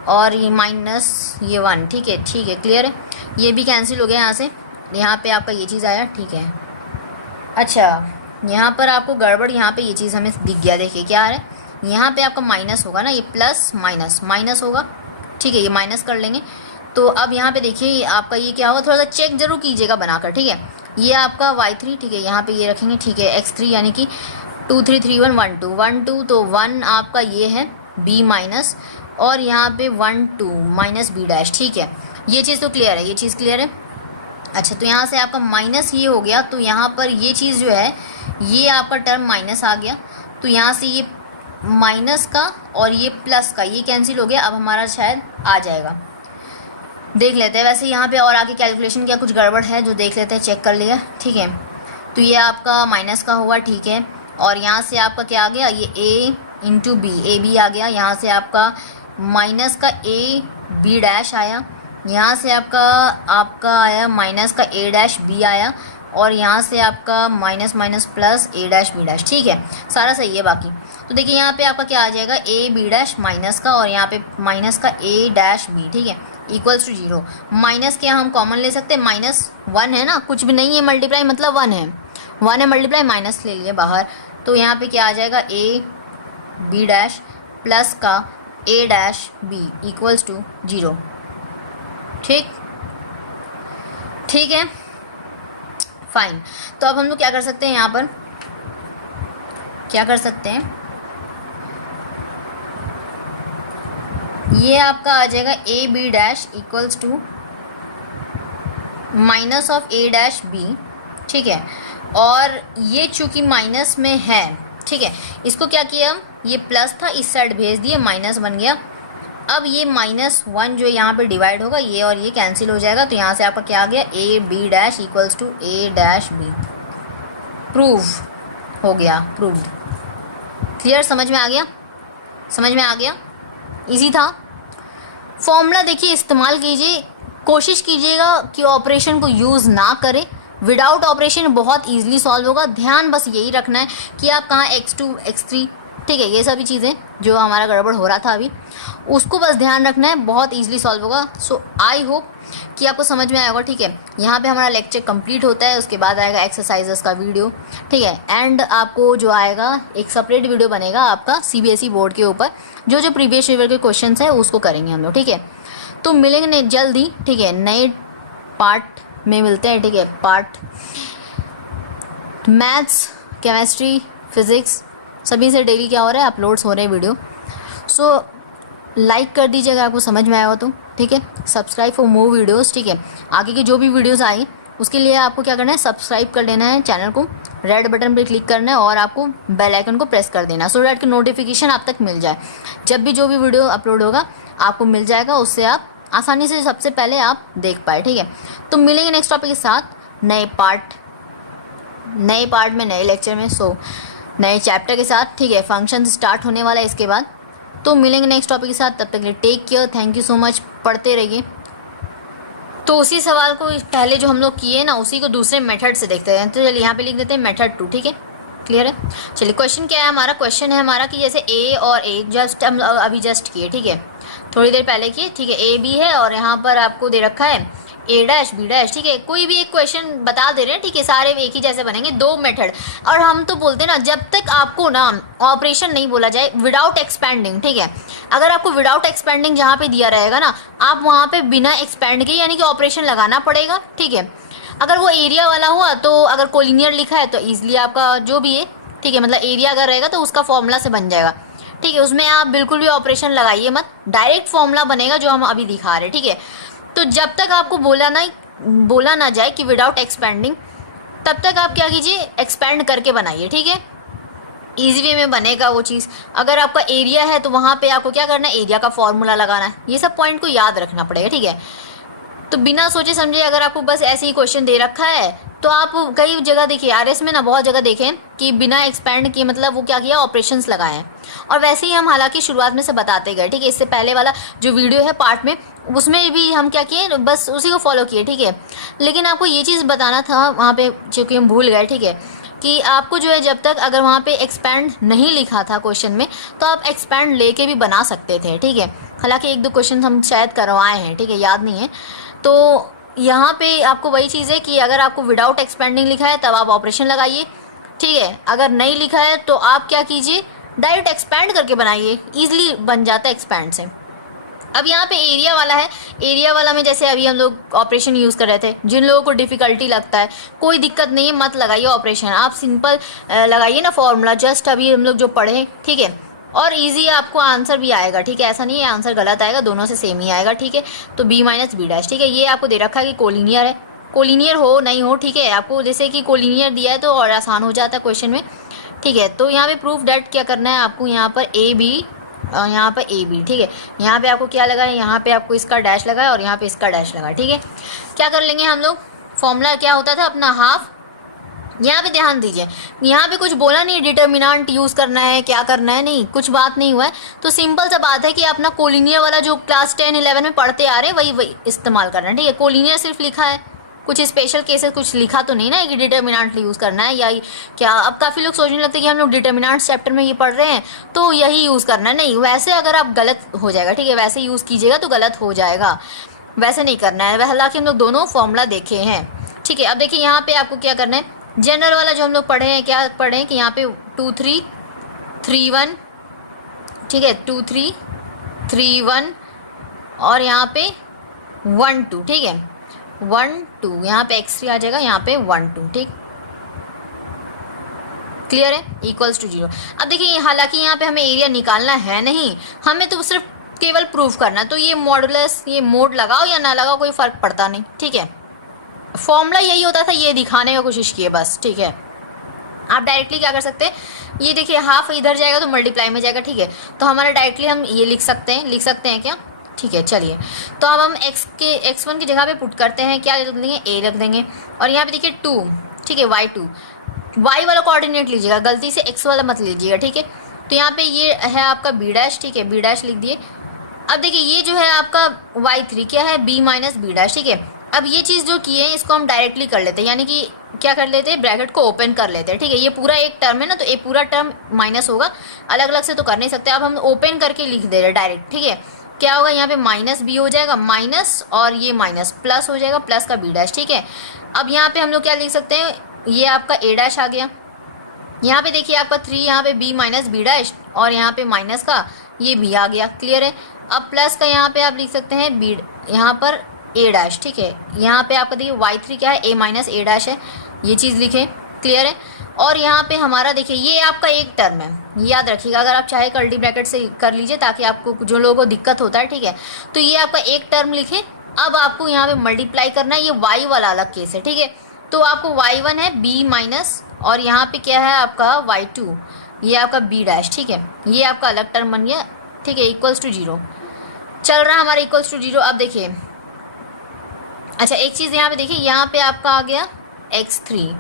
और ये माइनस ये 1, ठीक है, क्लियर है, ये भी कैंसिल हो गया यहाँ से, यहाँ पे आपका ये चीज़ आया, ठीक है। अच्छा, यहाँ पर आपको गड़बड़, यहाँ पे ये चीज़ हमें दिख गया, देखिए क्या है, यहाँ पे आपका माइनस होगा ना, ये प्लस माइनस होगा, ठीक है, ये माइनस कर लेंगे। तो अब यहाँ पे देखिए आपका ये क्या होगा, थोड़ा सा चेक जरूर कीजिएगा बनाकर, ठीक है, ये आपका y3, ठीक है, यहाँ पे ये रखेंगे, ठीक है, x3 यानी कि 2 3 3 1 1 2, तो 1 आपका ये है b माइनस, और यहाँ पे 1 2 माइनस b डैश, ठीक है, ये चीज़ तो क्लियर है, अच्छा, तो यहाँ से आपका माइनस ये हो गया, तो यहाँ पर ये चीज़ जो है, ये आपका टर्म माइनस आ गया, तो यहाँ से ये माइनस का और ये प्लस का ये कैंसिल हो गया, अब हमारा शायद आ जाएगा, देख लेते हैं। वैसे यहाँ पे और आगे कैलकुलेशन क्या कुछ गड़बड़ है जो देख लेते हैं, चेक कर लिया, ठीक है। तो ये आपका माइनस का हुआ, ठीक है, और यहाँ से आपका क्या आ गया, ये a into B, a b आ गया, यहाँ से आपका माइनस का a b डैश आया, यहाँ से आपका आया माइनस का ए डैश बी आया, और यहाँ से आपका माइनस माइनस प्लस ए डैश बी डैश, ठीक है, सारा सही है बाकी। तो देखिए यहाँ पे आपका क्या आ जाएगा, ए बी डैश माइनस का, और यहाँ पे माइनस का ए डैश बी, ठीक है, इक्वल्स टू 0। माइनस क्या हम कॉमन ले सकते हैं, -1 है ना, कुछ भी नहीं है, मल्टीप्लाई मतलब 1 है, 1 है, मल्टीप्लाई माइनस ले लिए बाहर। तो यहाँ पे क्या आ जाएगा, ए बी डैश प्लस का ए डैश बी इक्वल्स टू 0। ठीक है, फाइन। तो अब हम लोग क्या कर सकते हैं, यहाँ पर क्या कर सकते हैं, ये आपका आ जाएगा A B dash equals to minus of A dash B, ठीक है, और ये चूंकि माइनस में है, ठीक है, इसको क्या किया, ये प्लस था इस साइड भेज दिए, माइनस बन गया। अब ये -1 जो यहाँ पे डिवाइड होगा, ये और ये कैंसिल हो जाएगा, तो यहाँ से आपका क्या आ गया, A B dash equals to A dash B. Prove हो गया, प्रूव्ड। क्लियर, समझ में आ गया, समझ में आ गया, इजी था। फॉर्मूला देखिए इस्तेमाल कीजिए, कोशिश कीजिएगा कि ऑपरेशन को यूज़ ना करें, विदाउट ऑपरेशन बहुत ईजिली सॉल्व होगा। ध्यान बस यही रखना है कि आप कहाँ x2 x3, ठीक है, ये सभी चीज़ें जो हमारा गड़बड़ हो रहा था अभी, उसको बस ध्यान रखना है, बहुत ईजिली सॉल्व होगा। सो आई होप कि आपको समझ में आया होगा, ठीक है। यहाँ पे हमारा लेक्चर कंप्लीट होता है, उसके बाद आएगा एक्सरसाइजेस का वीडियो, ठीक है, एंड आपको जो आएगा एक सेपरेट वीडियो बनेगा आपका CBSE बोर्ड के ऊपर, जो प्रीवियस ईयर के क्वेश्चन है उसको करेंगे हम लोग, ठीक है। तो मिलेंगे जल्द ही, ठीक है, नए पार्ट में मिलते हैं, ठीक है, पार्ट मैथ्स, केमिस्ट्री, फिज़िक्स सभी से डेली क्या हो रहा है, अपलोड्स हो रहे हैं वीडियो। सो लाइक कर दीजिए अगर आपको समझ में आया हो तो, ठीक है, सब्सक्राइब फॉर मोर वीडियोस, ठीक है। आगे की जो भी वीडियोस आई उसके लिए आपको क्या करना है, सब्सक्राइब कर लेना है चैनल को, रेड बटन पे क्लिक करना है और आपको बेल आइकन को प्रेस कर देना, सो डैट कि नोटिफिकेशन आप तक मिल जाए, जब भी जो भी वीडियो अपलोड होगा आपको मिल जाएगा, उससे आप आसानी से सबसे पहले आप देख पाए, ठीक है। तो मिलेंगे नेक्स्ट टॉपिक के साथ, नए पार्ट में, नए लेक्चर में, सो नए चैप्टर के साथ, ठीक है। फंक्शन स्टार्ट होने वाला है इसके बाद, तो मिलेंगे नेक्स्ट टॉपिक के साथ, तब तक के लिए take care, thank you so much, पढ़ते रहिए। तो उसी सवाल को पहले जो हम लोग किए ना, उसी को दूसरे मेथड से देखते हैं। तो चलिए यहाँ पे लिख देते हैं मेथड 2, ठीक है, क्लियर है। चलिए क्वेश्चन क्या है हमारा, क्वेश्चन है हमारा कि जैसे ए और ए जस्ट हम अभी जस्ट किए, ठीक है, थोड़ी देर पहले किए, ठीक है, ए बी है और यहाँ पर आपको दे रखा है ए डैश बी डैश, ठीक है, कोई भी एक क्वेश्चन बता दे रहे हैं, ठीक है, सारे एक ही जैसे बनेंगे, 2 मेथड। और हम तो बोलते हैं ना, जब तक आपको ना ऑपरेशन नहीं बोला जाए विदाउट एक्सपेंडिंग, ठीक है, अगर आपको विदाउट एक्सपेंडिंग जहाँ पे दिया रहेगा ना, आप वहाँ पे बिना एक्सपेंड के यानी कि ऑपरेशन लगाना पड़ेगा, ठीक है। अगर वो एरिया वाला हुआ तो अगर कोलिनियर लिखा है तो ईजिली आपका जो भी है, ठीक है, मतलब एरिया अगर रहेगा तो उसका फॉर्मूला से बन जाएगा, ठीक है, उसमें आप बिल्कुल भी ऑपरेशन लगाइए मत, डायरेक्ट फॉर्मूला बनेगा जो हम अभी दिखा रहे हैं, ठीक है। तो जब तक आपको बोला ना जाए कि विदाउट एक्सपेंडिंग, तब तक आप क्या कीजिए, एक्सपेंड करके बनाइए, ठीक है, ईजी वे में बनेगा वो चीज़। अगर आपका एरिया है तो वहाँ पे आपको क्या करना है, एरिया का फॉर्मूला लगाना है, ये सब पॉइंट को याद रखना पड़ेगा, ठीक है। तो बिना सोचे समझे अगर आपको बस ऐसे ही क्वेश्चन दे रखा है तो आप कई जगह देखिए, RS में ना बहुत जगह देखें कि बिना एक्सपेंड किए, मतलब वो क्या किया, ऑपरेशंस लगाए हैं। और वैसे ही हम हालांकि शुरुआत में से बताते गए, ठीक है, इससे पहले वाला जो वीडियो है पार्ट में, उसमें भी हम क्या किए, बस उसी को फॉलो किए, ठीक है। लेकिन आपको ये चीज़ बताना था वहाँ पे, चूँकि हम भूल गए, ठीक है, कि आपको जो है जब तक अगर वहाँ पे एक्सपेंड नहीं लिखा था क्वेश्चन में, तो आप एक्सपेंड लेके भी बना सकते थे, ठीक है। हालांकि 1-2 क्वेश्चन हम शायद करवाए हैं, ठीक है, याद नहीं है। तो यहाँ पे आपको वही चीज़ है कि अगर आपको विदाउट एक्सपेंडिंग लिखा है तब आप ऑपरेशन लगाइए, ठीक है। अगर नहीं लिखा है तो आप क्या कीजिए, डायरेक्ट एक्सपेंड करके बनाइए, ईजिली बन जाता है एक्सपेंड से। अब यहाँ पे एरिया वाला है, एरिया वाला में जैसे अभी हम लोग ऑपरेशन यूज़ कर रहे थे, जिन लोगों को डिफ़िकल्टी लगता है कोई दिक्कत नहीं है, मत लगाइए ऑपरेशन, आप सिंपल लगाइए ना फॉर्मूला, जस्ट अभी हम लोग जो पढ़े, ठीक है, और इजी आपको आंसर भी आएगा, ठीक है, ऐसा नहीं है आंसर गलत आएगा, दोनों से सेम ही आएगा, ठीक है। तो b माइनस बी डैश, ठीक है, ये आपको दे रखा है कि कोलिनियर है, कोलिनियर हो नहीं हो, ठीक है, आपको जैसे कि कोलिनियर दिया है तो और आसान हो जाता है क्वेश्चन में, ठीक है। तो यहाँ पे प्रूफ डेट क्या करना है आपको, यहाँ पर ए बी और यहाँ पर ए बी, ठीक है, यहाँ पे आपको क्या लगा है, यहाँ पे आपको इसका डैश लगा है और यहाँ पे इसका डैश लगा है, ठीक है। क्या कर लेंगे हम लोग, फॉर्मूला क्या होता था अपना, हाफ यहाँ पे ध्यान दीजिए, यहाँ पे कुछ बोला नहीं डिटर्मिनेंट यूज़ करना है, क्या करना है, नहीं, कुछ बात नहीं हुआ है। तो सिंपल सा बात है कि अपना कोलिनियर वाला जो क्लास 10-11 में पढ़ते आ रहे हैं वही इस्तेमाल करना है, ठीक है। कोलिनियर सिर्फ लिखा है, कुछ स्पेशल केसेस कुछ लिखा तो नहीं ना कि डिटर्मिनेंट यूज़ करना है या क्या। अब काफ़ी लोग सोचने लगते हैं कि हम लोग डिटर्मिनेंट चैप्टर में ये पढ़ रहे हैं तो यही यूज़ करना है, नहीं, वैसे अगर आप गलत हो जाएगा, ठीक है, वैसे यूज़ कीजिएगा तो गलत हो जाएगा, वैसे नहीं करना है। हालांकि हम लोग दोनों फॉर्मूला देखे हैं, ठीक है। अब देखिए यहाँ पे आपको क्या करना है, जनरल वाला जो हम लोग पढ़े हैं, क्या पढ़े हैं कि यहाँ पे 2 3 3 1, ठीक है, 2 3 3 1 और यहाँ पे 1 2, ठीक है, 1 2, यहाँ पे x3 आ जाएगा, यहाँ पे 1 2, ठीक, क्लियर है, इक्वल्स टू 0। अब देखिए हालांकि यहाँ पे हमें एरिया निकालना है नहीं, हमें तो सिर्फ केवल प्रूफ करना, तो ये मॉडुलस, ये मोड लगाओ या ना लगाओ कोई फर्क पड़ता नहीं, ठीक है। फॉर्मूला यही होता था, ये दिखाने का कोशिश किए बस, ठीक है। आप डायरेक्टली क्या कर सकते हैं, ये देखिए हाफ इधर जाएगा तो मल्टीप्लाई में जाएगा, ठीक है। तो हमारा डायरेक्टली हम ये लिख सकते हैं क्या, ठीक है। चलिए तो अब हम x1 की जगह पे पुट करते हैं, क्या लिख देंगे, a लिख देंगे, और यहाँ पे देखिए 2, ठीक है, y2, y वाला कोऑर्डिनेट लीजिएगा, गलती से x वाला मत लीजिएगा, ठीक है। तो यहाँ पे ये है आपका b', ठीक है, b' लिख दिए। अब देखिए ये जो है आपका y3 क्या है, b माइनस b', ठीक है। अब ये चीज़ जो की है इसको हम डायरेक्टली कर लेते हैं, यानी कि क्या कर लेते हैं, ब्रैकेट को ओपन कर लेते हैं, ठीक है। ये पूरा एक टर्म है ना, तो ये पूरा टर्म माइनस होगा, अलग अलग से तो कर नहीं सकते। अब हम ओपन करके लिख दे रहे हैं डायरेक्ट, ठीक है। क्या होगा, यहाँ पे माइनस बी हो जाएगा, माइनस और ये माइनस प्लस हो जाएगा, प्लस का b', ठीक है। अब यहाँ पे हम लोग क्या लिख सकते हैं, ये आपका a' आ गया, यहाँ पे देखिए आपका 3, यहाँ पे b माइनस b' और यहाँ पे माइनस का ये b आ गया, क्लियर है। अब प्लस का यहाँ पे आप लिख सकते हैं b, यहाँ पर a', ठीक है। यहाँ पे आपका देखिए y3 क्या है, a माइनस a' है, ये चीज़ लिखे, क्लियर है। और यहाँ पे हमारा देखिए ये आपका एक टर्म है, याद रखिएगा, अगर आप चाहे कर्ली ब्रैकेट से कर लीजिए ताकि आपको जो लोगों को दिक्कत होता है, ठीक है। तो ये आपका एक टर्म लिखे। अब आपको यहाँ पे मल्टीप्लाई करना है, ये y वाला अलग केस है, ठीक है। तो आपको y1 है b माइनस और यहाँ पे क्या है आपका y2, ये आपका b', ठीक है, ये आपका अलग टर्म बन गया, ठीक है, इक्वल्स टू 0 चल रहा है हमारा, इक्वल्स टू 0। अब देखिए अच्छा एक चीज़ यहाँ पे देखिए, यहाँ पे आपका आ गया x3,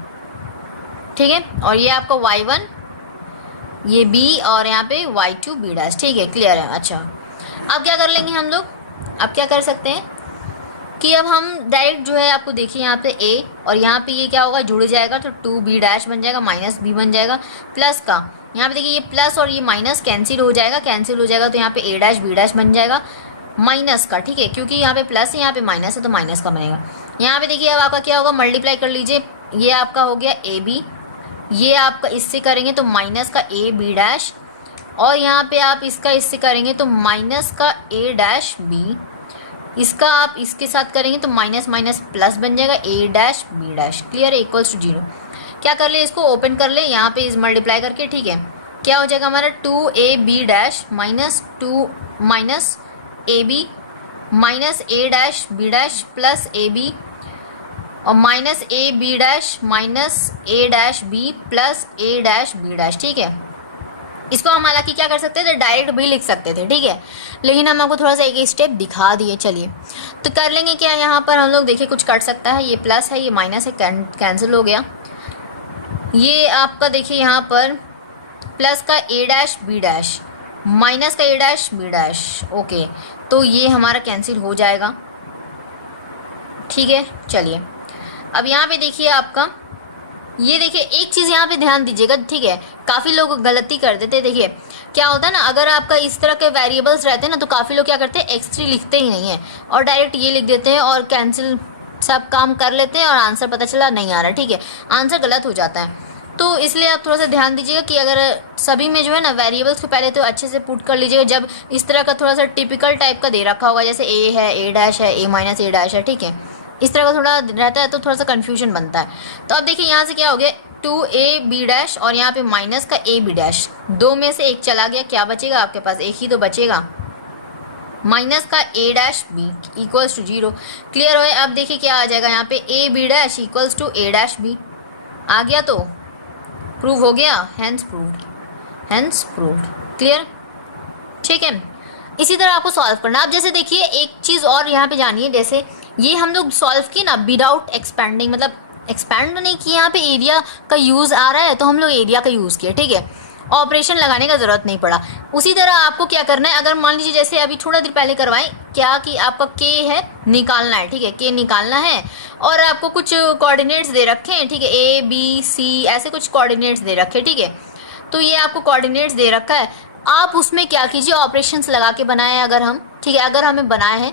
ठीक है, और ये आपका y1, ये b और यहाँ पे y2 b', ठीक है, क्लियर है। अच्छा अब क्या कर लेंगे हम लोग, अब क्या कर सकते हैं कि अब हम डायरेक्ट जो है आपको देखिए यहाँ पे a और यहाँ पे ये क्या होगा, जुड़ जाएगा, तो 2b' बन जाएगा, माइनस b बन जाएगा, प्लस का यहाँ पे देखिए ये प्लस और ये माइनस कैंसिल हो जाएगा, तो यहाँ पे a' b' बन जाएगा, माइनस का, ठीक है, क्योंकि यहाँ पे प्लस है, यहाँ पे माइनस है, तो माइनस का बनेगा। यहाँ पे देखिए अब आपका क्या होगा, मल्टीप्लाई कर लीजिए, ये आपका हो गया ab, ये आपका इससे करेंगे तो माइनस का a b', और यहाँ पे आप इसका इससे करेंगे तो माइनस का a' b, इसका आप इसके साथ करेंगे तो माइनस माइनस प्लस बन जाएगा a' b', क्लियर है, इक्वल्स टू 0। क्या कर ले, इसको ओपन कर ले, यहाँ पे इस मल्टीप्लाई करके, ठीक है, क्या हो जाएगा हमारा 2ab' minus 2 minus ab minus a' b' plus ab और minus ab' minus a' b plus a' b', ठीक है। इसको हम हालांकि क्या कर सकते थे, डायरेक्ट भी लिख सकते थे, ठीक है, लेकिन हम आपको थोड़ा सा एक स्टेप दिखा दिए। चलिए तो कर लेंगे क्या, यहाँ पर हम लोग देखिए कुछ कट सकता है, ये प्लस है, ये माइनस है, कैंसिल हो गया। ये आपका देखिए यहाँ पर प्लस का a' b' माइनस का a' b', ओके, तो ये हमारा कैंसिल हो जाएगा, ठीक है। चलिए अब यहाँ पे देखिए आपका, ये देखिए एक चीज़ यहाँ पे ध्यान दीजिएगा, ठीक है, काफ़ी लोग गलती कर देते हैं। देखिए क्या होता है ना, अगर आपका इस तरह के वेरिएबल्स रहते हैं ना, तो काफ़ी लोग क्या करते हैं, x3 लिखते ही नहीं है और डायरेक्ट ये लिख देते हैं और कैंसिल सब काम कर लेते हैं और आंसर पता चला नहीं आ रहा, ठीक है, आंसर गलत हो जाता है। तो इसलिए आप थोड़ा सा ध्यान दीजिएगा कि अगर सभी में जो है ना वेरिएबल्स को पहले तो अच्छे से पुट कर लीजिएगा। जब इस तरह का थोड़ा सा टिपिकल टाइप का दे रखा होगा, जैसे a है, a' है, a माइनस a' है, ठीक है, इस तरह का थोड़ा रहता है तो थोड़ा सा कन्फ्यूजन बनता है। तो अब देखिए यहाँ से क्या हो गया, 2ab' और यहाँ पे माइनस का ab', दो में से एक चला गया, क्या बचेगा आपके पास, एक ही तो बचेगा, माइनस का a' b equals to 0, clear हो। अब देखिए क्या आ जाएगा, यहाँ पे ab' equals to a' b आ गया, तो प्रूव हो गया, हैंस प्रूव्ड, क्लियर, ठीक है। इसी तरह आपको सॉल्व करना। अब जैसे देखिए एक चीज़ और यहाँ पे जानिए, जैसे ये हम लोग सॉल्व किए ना विदाउट एक्सपेंडिंग, मतलब एक्सपैंड नहीं किया, यहाँ पे एरिया का यूज़ आ रहा है तो हम लोग एरिया का यूज़ किया, ठीक है, ऑपरेशन लगाने का ज़रूरत नहीं पड़ा। उसी तरह आपको क्या करना है, अगर मान लीजिए जैसे अभी थोड़ा देर पहले करवाएं क्या कि आपका के है निकालना है, ठीक है, के निकालना है और आपको कुछ कोऑर्डिनेट्स दे रखे हैं, ठीक है, ए बी सी ऐसे कुछ कोऑर्डिनेट्स दे रखे, ठीक है, तो ये आपको कोऑर्डिनेट्स दे रखा है, आप उसमें क्या कीजिए ऑपरेशंस लगा के बनाए अगर हम, ठीक है, अगर हमें बनाए हैं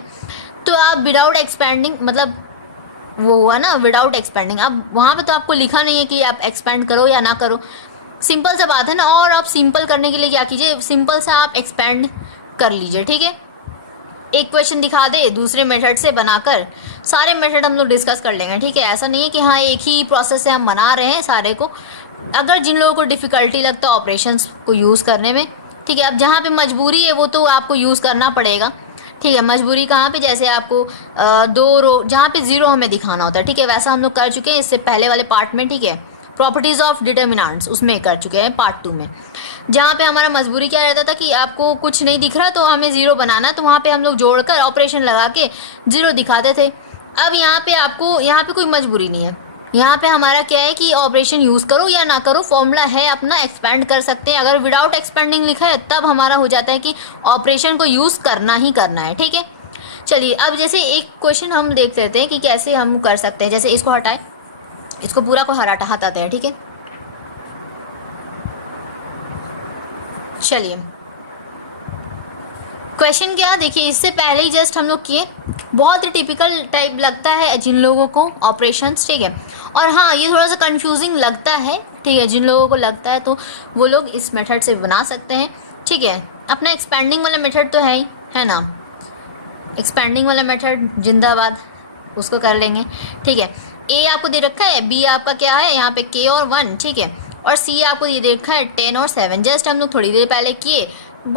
तो आप विदाउट एक्सपेंडिंग, मतलब वो हुआ ना विदाउट एक्सपेंडिंग, अब वहाँ पे तो आपको लिखा नहीं है कि आप एक्सपेंड करो या ना करो, सिंपल सा बात है ना। और आप सिंपल करने के लिए क्या कीजिए, सिंपल सा आप एक्सपेंड कर लीजिए, ठीक है, एक क्वेश्चन दिखा दे दूसरे मेथड से बनाकर, सारे मेथड हम लोग डिस्कस कर लेंगे, ठीक है, ऐसा नहीं है कि हाँ एक ही प्रोसेस से हम बना रहे हैं सारे को। अगर जिन लोगों को डिफ़िकल्टी लगता है ऑपरेशंस को यूज़ करने में, ठीक है, अब जहाँ पे मजबूरी है वो तो आपको यूज़ करना पड़ेगा, ठीक है, मजबूरी कहाँ पे, जैसे आपको दो रो जहाँ पे ज़ीरो हमें दिखाना होता है, ठीक है, वैसा हम लोग कर चुके हैं इससे पहले वाले पार्ट में, ठीक है, प्रॉपर्टीज़ ऑफ डिटर्मिनेंट्स उसमें कर चुके हैं पार्ट 2 में, जहाँ पे हमारा मजबूरी क्या रहता था कि आपको कुछ नहीं दिख रहा तो हमें ज़ीरो बनाना है, तो वहाँ पे हम लोग जोड़कर ऑपरेशन लगा के ज़ीरो दिखाते थे। अब यहाँ पे आपको यहाँ पे कोई मजबूरी नहीं है, यहाँ पे हमारा क्या है कि ऑपरेशन यूज़ करो या ना करो, फॉर्मूला है अपना, एक्सपेंड कर सकते हैं, अगर विदाउट एक्सपेंडिंग लिखा है तब हमारा हो जाता है कि ऑपरेशन को यूज़ करना ही करना है, ठीक है। चलिए अब जैसे एक क्वेश्चन हम देख लेते हैं कि कैसे हम कर सकते हैं, जैसे इसको हटाए, इसको पूरा को हटाते हैं, ठीक है। चलिए क्वेश्चन क्या, देखिए इससे पहले ही जस्ट हम लोग किए, बहुत ही टिपिकल टाइप लगता है जिन लोगों को ऑपरेशंस, ठीक है, और हाँ ये थोड़ा सा कंफ्यूजिंग लगता है, ठीक है, जिन लोगों को लगता है तो वो लोग इस मेथड से बना सकते हैं, ठीक है। अपना एक्सपेंडिंग वाला मेथड तो है ही, है ना, एक्सपेंडिंग वाला मेथड जिंदाबाद, उसको कर लेंगे, ठीक है। ए आपको दे रखा है, बी आपका क्या है यहाँ पे के और 1, ठीक है, और सी आपको ये दे रखा है 10 और 7, जस्ट हम लोग थोड़ी देर पहले किए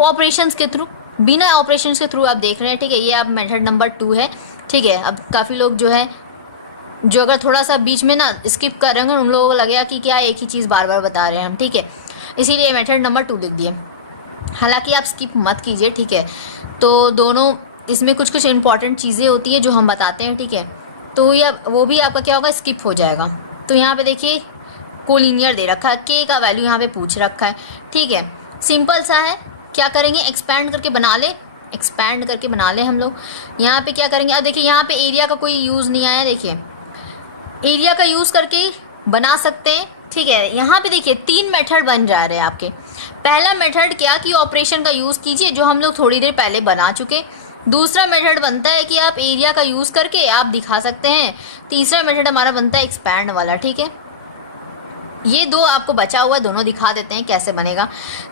ऑपरेशंस के थ्रू, बिना ऑपरेशंस के थ्रू आप देख रहे हैं, ठीक है, ये आप मेथड नंबर 2 है, ठीक है। अब काफ़ी लोग जो है जो अगर थोड़ा सा बीच में ना स्किप कर रहे होंगे उन लोगों को लगेगा कि क्या एक ही चीज़ बार बार बता रहे हैं हम, ठीक है, इसीलिए मेथड नंबर 2 लिख दिए, हालांकि आप स्किप मत कीजिए, ठीक है, तो दोनों इसमें कुछ कुछ इंपॉर्टेंट चीज़ें होती हैं जो हम बताते हैं, ठीक है, तो ये वो भी आपका क्या होगा स्किप हो जाएगा। तो यहाँ पे देखिए कोलिनियर दे रखा है, के का वैल्यू यहाँ पे पूछ रखा है, ठीक है, सिंपल सा है, क्या करेंगे एक्सपैंड करके बना ले, एक्सपैंड करके बना ले हम लोग। यहाँ पे क्या करेंगे, अब देखिए यहाँ पे एरिया का कोई यूज़ नहीं आया, देखिए एरिया का यूज़ करके बना सकते हैं, ठीक है। यहाँ पे देखिए 3 मेथड बन जा रहे हैं आपके। पहला मेथड क्या कि ऑपरेशन का यूज़ कीजिए जो हम लोग थोड़ी देर पहले बना चुके, दूसरा मेथड बनता है कि आप एरिया का यूज़ करके आप दिखा सकते हैं, तीसरा मेथड हमारा बनता है एक्सपैंड वाला, ठीक है। ये 2 आपको बचा हुआ है, दोनों दिखा देते हैं कैसे बनेगा।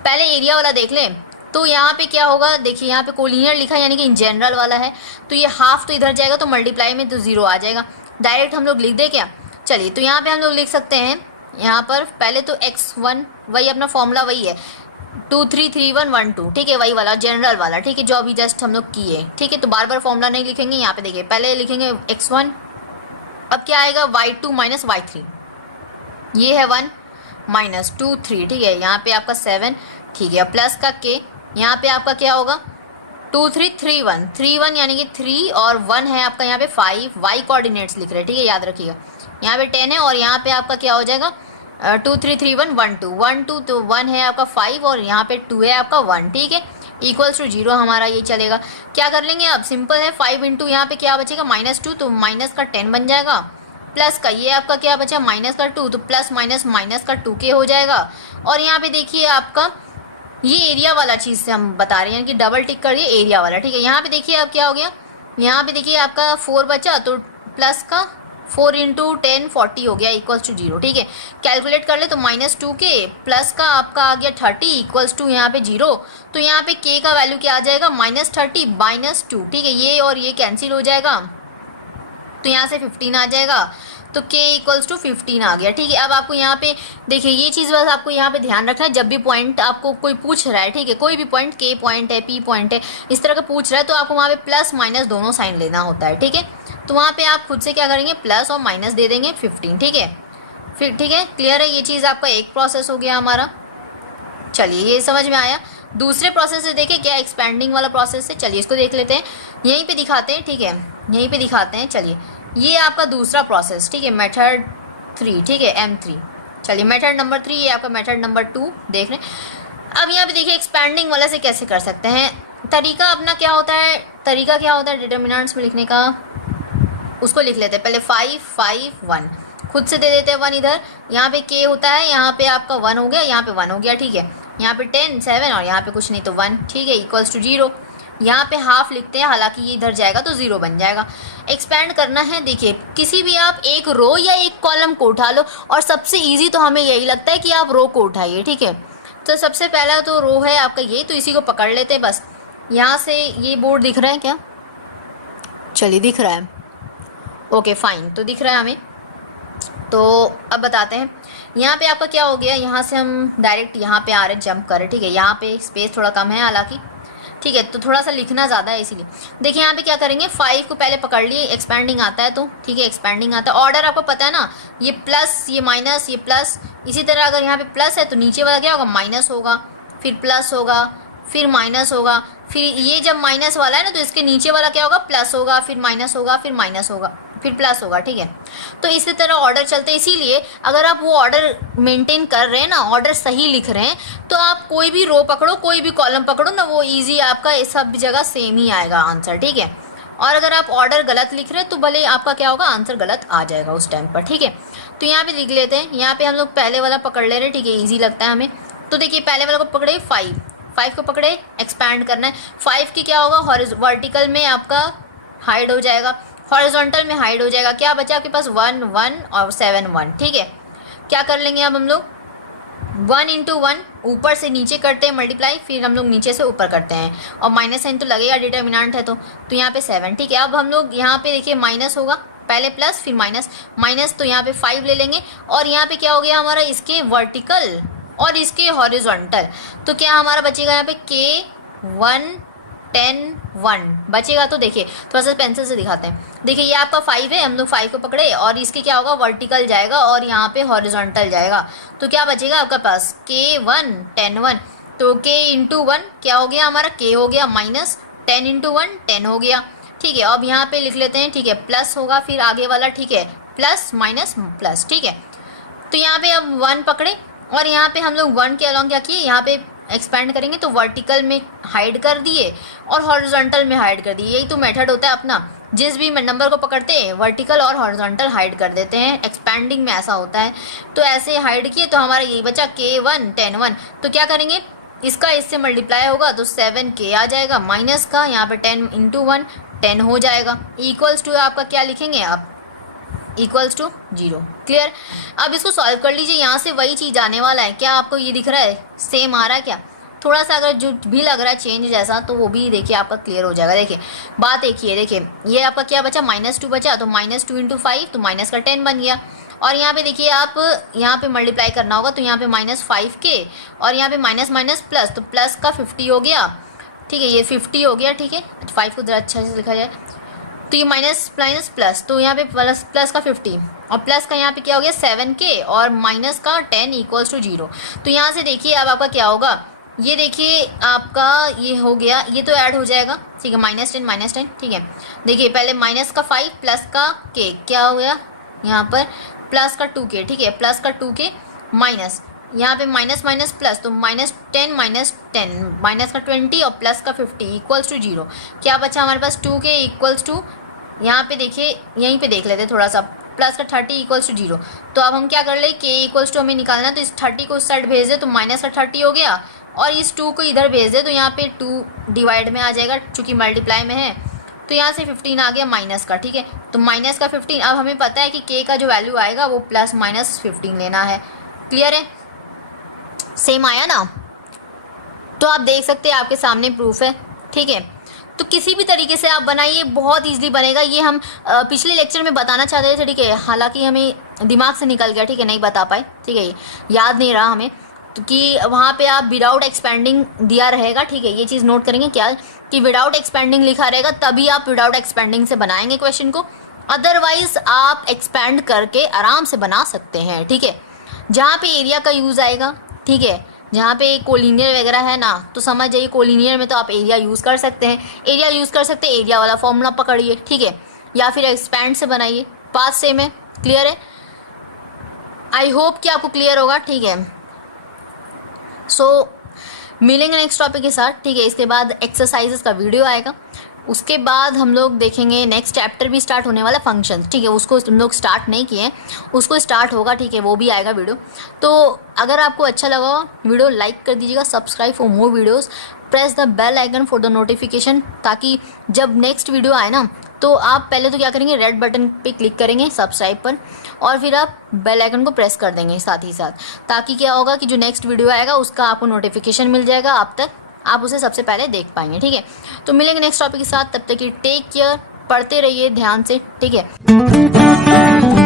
पहले एरिया वाला देख लें, तो यहाँ पे क्या होगा, देखिए यहाँ पे कोलिनियर लिखा है यानी कि इन जनरल वाला है, तो ये हाफ तो इधर जाएगा तो मल्टीप्लाई में तो 0 आ जाएगा, डायरेक्ट हम लोग लिख दे क्या। चलिए तो यहाँ पे हम लोग लिख सकते हैं, यहाँ पर पहले तो x1 वही अपना फॉर्मूला वही है 2 3 3 1 1 2, ठीक है, वही वाला जनरल वाला, ठीक है, जो अभी जस्ट हम लोग किए, ठीक है, तो बार बार फॉर्मूला नहीं लिखेंगे। यहाँ पे देखिए पहले लिखेंगे x1, अब क्या आएगा y2 माइनस y3, ये है 1 माइनस 2 3, ठीक है, यहाँ पे आपका 7, ठीक है, प्लस का k, यहाँ पे आपका क्या होगा 2 3 3 1 3 1 यानी कि 3 और 1 है आपका यहाँ पे 5, y कोऑर्डिनेट्स लिख रहे हैं, ठीक है, याद रखिएगा। यहाँ पे 10 है और यहाँ पे आपका क्या हो जाएगा 2 3 3 1 1 2 1 2, तो 1 है आपका 5 और यहाँ पे 2 है आपका 1, ठीक है, इक्वल्स टू 0 हमारा ये चलेगा। क्या कर लेंगे अब, सिंपल है, 5 इंटू यहाँ पे क्या बचेगा -2, तो माइनस का 10 बन जाएगा, प्लस का ये आपका क्या बचा माइनस का 2, तो प्लस माइनस माइनस का 2k हो जाएगा। और यहाँ पे देखिए आपका ये एरिया वाला चीज़ से हम बता रहे हैं कि डबल टिक करिए एरिया वाला, ठीक है। यहाँ पे देखिए अब क्या हो गया, यहाँ पे देखिए आपका 4 बचा, तो प्लस का 4 इंटू 10 40 हो गया इक्वल्स टू 0, ठीक है। कैलकुलेट कर ले तो -2k प्लस का आपका आ गया 30 इक्वल्स टू यहाँ पे 0, तो यहाँ पे k का वैल्यू क्या आ जाएगा -30 -2, ठीक है, ये और ये कैंसिल हो जाएगा, तो यहाँ से 15 आ जाएगा, तो k इक्वल्स टू 15 आ गया, ठीक है। अब आपको यहाँ पे देखिए ये चीज़ बस आपको यहाँ पे ध्यान रखना है, जब भी पॉइंट आपको कोई पूछ रहा है, ठीक है, कोई भी पॉइंट k पॉइंट है p पॉइंट है इस तरह का पूछ रहा है, तो आपको वहाँ पे प्लस माइनस दोनों साइन लेना होता है, ठीक है। तो वहाँ पे आप खुद से क्या करेंगे प्लस और माइनस दे देंगे 15, ठीक है, फिर ठीक है, क्लियर है, ये चीज़ आपका एक प्रोसेस हो गया हमारा। चलिए ये समझ में आया। दूसरे प्रोसेस से देखें क्या, एक्सपेंडिंग वाला प्रोसेस से, चलिए इसको देख लेते हैं, यहीं पे दिखाते हैं, ठीक है, यहीं पे दिखाते हैं। चलिए ये आपका दूसरा प्रोसेस, ठीक है, मेथड 3, ठीक है, M3। चलिए मेथड नंबर 3, ये आपका मेथड नंबर 2 देख रहे हैं। अब यहाँ पे देखिए एक्सपैंडिंग वाला से कैसे कर सकते हैं। तरीका अपना क्या होता है, तरीका क्या होता है डिटर्मिनेंट्स में लिखने का, उसको लिख लेते हैं पहले 5 5 1, खुद से दे देते हैं 1 इधर, यहाँ पे k होता है, यहाँ पे आपका 1 हो गया, यहाँ पे 1 हो गया, ठीक है, यहाँ पे 10 7 और यहाँ पे कुछ नहीं तो 1, ठीक है, इक्वल्स टू 0। यहाँ पे हाफ लिखते हैं, हालांकि ये इधर जाएगा तो 0 बन जाएगा। एक्सपैंड करना है, देखिए किसी भी आप एक रो या एक कॉलम को उठा लो, और सबसे ईजी तो हमें यही लगता है कि आप रो को उठाइए, ठीक है। तो सबसे पहला तो रो है आपका ये, तो इसी को पकड़ लेते हैं बस। यहाँ से ये बोर्ड दिख रहा है क्या, चलिए दिख रहा है, ओके फाइन, तो दिख रहा है हमें। तो अब बताते हैं, यहाँ पे आपका क्या हो गया, यहाँ से हम डायरेक्ट यहाँ पे आ रहे जंप कर रहे, ठीक है, यहाँ पे स्पेस थोड़ा कम है हालांकि, ठीक है, तो थोड़ा सा लिखना ज़्यादा है इसीलिए। देखिए यहाँ पे क्या करेंगे, 5 को पहले पकड़ लिए, एक्सपैंडिंग आता है तो ठीक है, एक्सपैंडिंग आता है, ऑर्डर आपको पता है ना, ये प्लस ये माइनस ये प्लस, इसी तरह अगर यहाँ पे प्लस है तो नीचे वाला क्या होगा, माइनस होगा, फिर प्लस होगा, फिर माइनस होगा, फिर ये जब माइनस वाला है ना तो इसके नीचे वाला क्या होगा, प्लस होगा, फिर माइनस होगा, फिर माइनस होगा, फिर प्लस होगा, ठीक है। तो इसी तरह ऑर्डर चलते हैं, इसीलिए अगर आप वो ऑर्डर मेंटेन कर रहे हैं ना, ऑर्डर सही लिख रहे हैं, तो आप कोई भी रो पकड़ो, कोई भी कॉलम पकड़ो ना, वो इजी आपका सब जगह सेम ही आएगा आंसर, ठीक है। और अगर आप ऑर्डर गलत लिख रहे हैं तो भले आपका क्या होगा, आंसर गलत आ जाएगा उस टाइम पर, ठीक है। तो यहाँ पे लिख लेते हैं, यहाँ पे हम लोग पहले वाला पकड़ ले रहे हैं, ठीक है, ईजी लगता है हमें। तो देखिए पहले वाला को पकड़े 5 को पकड़े, एक्सपैंड करना है, 5 की क्या होगा, वर्टिकल में आपका हाइड हो जाएगा, हॉरिजॉन्टल में हाइड हो जाएगा, क्या बचा आपके पास 1 1 और 7 1, ठीक है। क्या कर लेंगे अब हम लोग, 1 इंटू 1 ऊपर से नीचे करते हैं मल्टीप्लाई, फिर हम लोग नीचे से ऊपर करते हैं, और माइनस साइन तो लगेगा, डिटर्मिनेंट है तो यहाँ पे 7, ठीक है। अब हम लोग यहाँ पे देखिए माइनस होगा, पहले प्लस फिर माइनस, माइनस तो यहाँ पे 5 ले लेंगे, और यहाँ पे क्या हो गया हमारा, इसके वर्टिकल और इसके हॉरिजॉन्टल, तो क्या हमारा बचेगा यहाँ पे k 1 10 1 बचेगा। तो देखिए थोड़ा सा पेंसिल से दिखाते हैं, देखिए ये आपका 5 है, हम लोग 5 को पकड़े, और इसके क्या होगा, वर्टिकल जाएगा और यहाँ पे हॉरिजॉन्टल जाएगा, तो क्या बचेगा आपका पास k 1 10 1, तो k इंटू 1 क्या हो गया हमारा, k हो गया माइनस, 10 इंटू 1 10 हो गया, ठीक है। अब यहाँ पे लिख लेते हैं, ठीक है, प्लस होगा फिर आगे वाला, ठीक है, प्लस माइनस प्लस, ठीक है। तो यहाँ पे अब 1 पकड़े, और यहाँ पे हम लोग 1 के अलॉन्ग क्या किए, यहाँ पे एक्सपैंड करेंगे तो वर्टिकल में हाइड कर दिए और हॉरिजॉन्टल में हाइड कर दिए, यही तो मेथड होता है अपना, जिस भी नंबर को पकड़ते हैं वर्टिकल और हॉरिजॉन्टल हाइड कर देते हैं, एक्सपैंडिंग में ऐसा होता है। तो ऐसे हाइड किए तो हमारा यही बचा k 1 10 1, तो क्या करेंगे, इसका इससे मल्टीप्लाई होगा तो 7k आ जाएगा, माइनस का यहाँ पे 10 इंटू 1 10 हो जाएगा, इक्वल्स टू आपका क्या लिखेंगे आप, इक्वल्स टू 0, क्लियर। अब इसको सॉल्व कर लीजिए, यहाँ से वही चीज़ आने वाला है, क्या आपको ये दिख रहा है, सेम आ रहा है क्या, थोड़ा सा अगर जो भी लग रहा है चेंज जैसा तो वो भी देखिए आपका क्लियर हो जाएगा। देखिए बात एक ही है, देखिए ये आपका क्या बचा, -2 बचा, तो -2 इंटू 5 तो माइनस का 10 बन गया, और यहाँ पे देखिए आप यहाँ पे मल्टीप्लाई करना होगा तो यहाँ पे -5k और यहाँ पे माइनस माइनस प्लस, तो प्लस का 50 हो गया, ठीक है, ये 50 हो गया, ठीक है, 5 को जरा अच्छा से लिखा जाए, तो ये माइनस माइनस प्लस, तो यहाँ पे प्लस का 50 और प्लस का यहाँ पे क्या हो गया 7k और माइनस का 10 इक्वल्स टू 0। तो यहाँ से देखिए अब आपका क्या होगा, ये देखिए आपका ये हो गया, ये तो ऐड हो जाएगा, ठीक है, -10 ठीक है। देखिए पहले माइनस का 5 प्लस का k, क्या हो गया यहाँ पर प्लस का 2k, ठीक है, प्लस का 2k माइनस यहाँ पे माइनस माइनस प्लस, तो -10 माइनस का 20 और प्लस का 50 इक्वल्स टू 0। क्या बचा हमारे पास 2k इक्वल्स टू, यहाँ पे देखिए यहीं पे देख लेते थोड़ा सा, प्लस का 30 इक्वल्स टू 0। तो अब हम क्या कर ले, k इक्वल्स टू हमें निकालना है, तो इस 30 को उस साइड भेज दे तो माइनस का 30 हो गया, और इस 2 को इधर भेज दे तो यहाँ पे 2 डिवाइड में आ जाएगा, चूँकि मल्टीप्लाई में है, तो यहाँ से 15 आ गया माइनस का, ठीक है, तो माइनस का 15। अब हमें पता है कि k का जो वैल्यू आएगा वो प्लस माइनस 15 लेना है, क्लियर है, सेम आया ना। तो आप देख सकते हैं आपके सामने प्रूफ है, ठीक है। तो किसी भी तरीके से आप बनाइए, बहुत इजीली बनेगा, ये हम पिछले लेक्चर में बताना चाहते थे, ठीक है, हालांकि हमें दिमाग से निकल गया, ठीक है, नहीं बता पाए, ठीक है, याद नहीं रहा हमें, तो कि वहाँ पे आप विदाउट एक्सपेंडिंग दिया रहेगा, ठीक है, ये चीज़ नोट करेंगे क्या कि विदाउट एक्सपेंडिंग लिखा रहेगा, तभी आप विदाउट एक्सपेंडिंग से बनाएंगे क्वेश्चन को, अदरवाइज आप एक्सपेंड करके आराम से बना सकते हैं, ठीक है। जहाँ पे एरिया का यूज़ आएगा, ठीक है, जहाँ पे कोलिनियर वगैरह है ना, तो समझ जाइए कोलिनियर में तो आप एरिया यूज़ कर सकते हैं, एरिया यूज़ कर सकते हैं, एरिया वाला फॉर्मूला पकड़िए, ठीक है, या फिर एक्सपैंड से बनाइए, पास सेम है, क्लियर है। आई होप कि आपको क्लियर होगा, ठीक है। सो मिलेंगे नेक्स्ट टॉपिक के साथ, ठीक है। इसके बाद एक्सरसाइजेस का वीडियो आएगा, उसके बाद हम लोग देखेंगे नेक्स्ट चैप्टर भी स्टार्ट होने वाला फंक्शन, ठीक है। उसको हम लोग स्टार्ट नहीं किए हैं, उसको स्टार्ट होगा, ठीक है, वो भी आएगा वीडियो। तो अगर आपको अच्छा लगा वीडियो लाइक कर दीजिएगा, subscribe for more videos, press the bell icon for the notification, ताकि जब नेक्स्ट वीडियो आए ना तो आप पहले तो क्या करेंगे, रेड बटन पे क्लिक करेंगे सब्सक्राइब पर, और फिर आप बेल आइकन को प्रेस कर देंगे साथ ही साथ, ताकि क्या होगा कि जो नेक्स्ट वीडियो आएगा उसका आपको नोटिफिकेशन मिल जाएगा, आप उसे सबसे पहले देख पाएंगे, ठीक है। तो मिलेंगे नेक्स्ट टॉपिक के साथ, तब तक की टेक केयर, पढ़ते रहिए ध्यान से, ठीक है।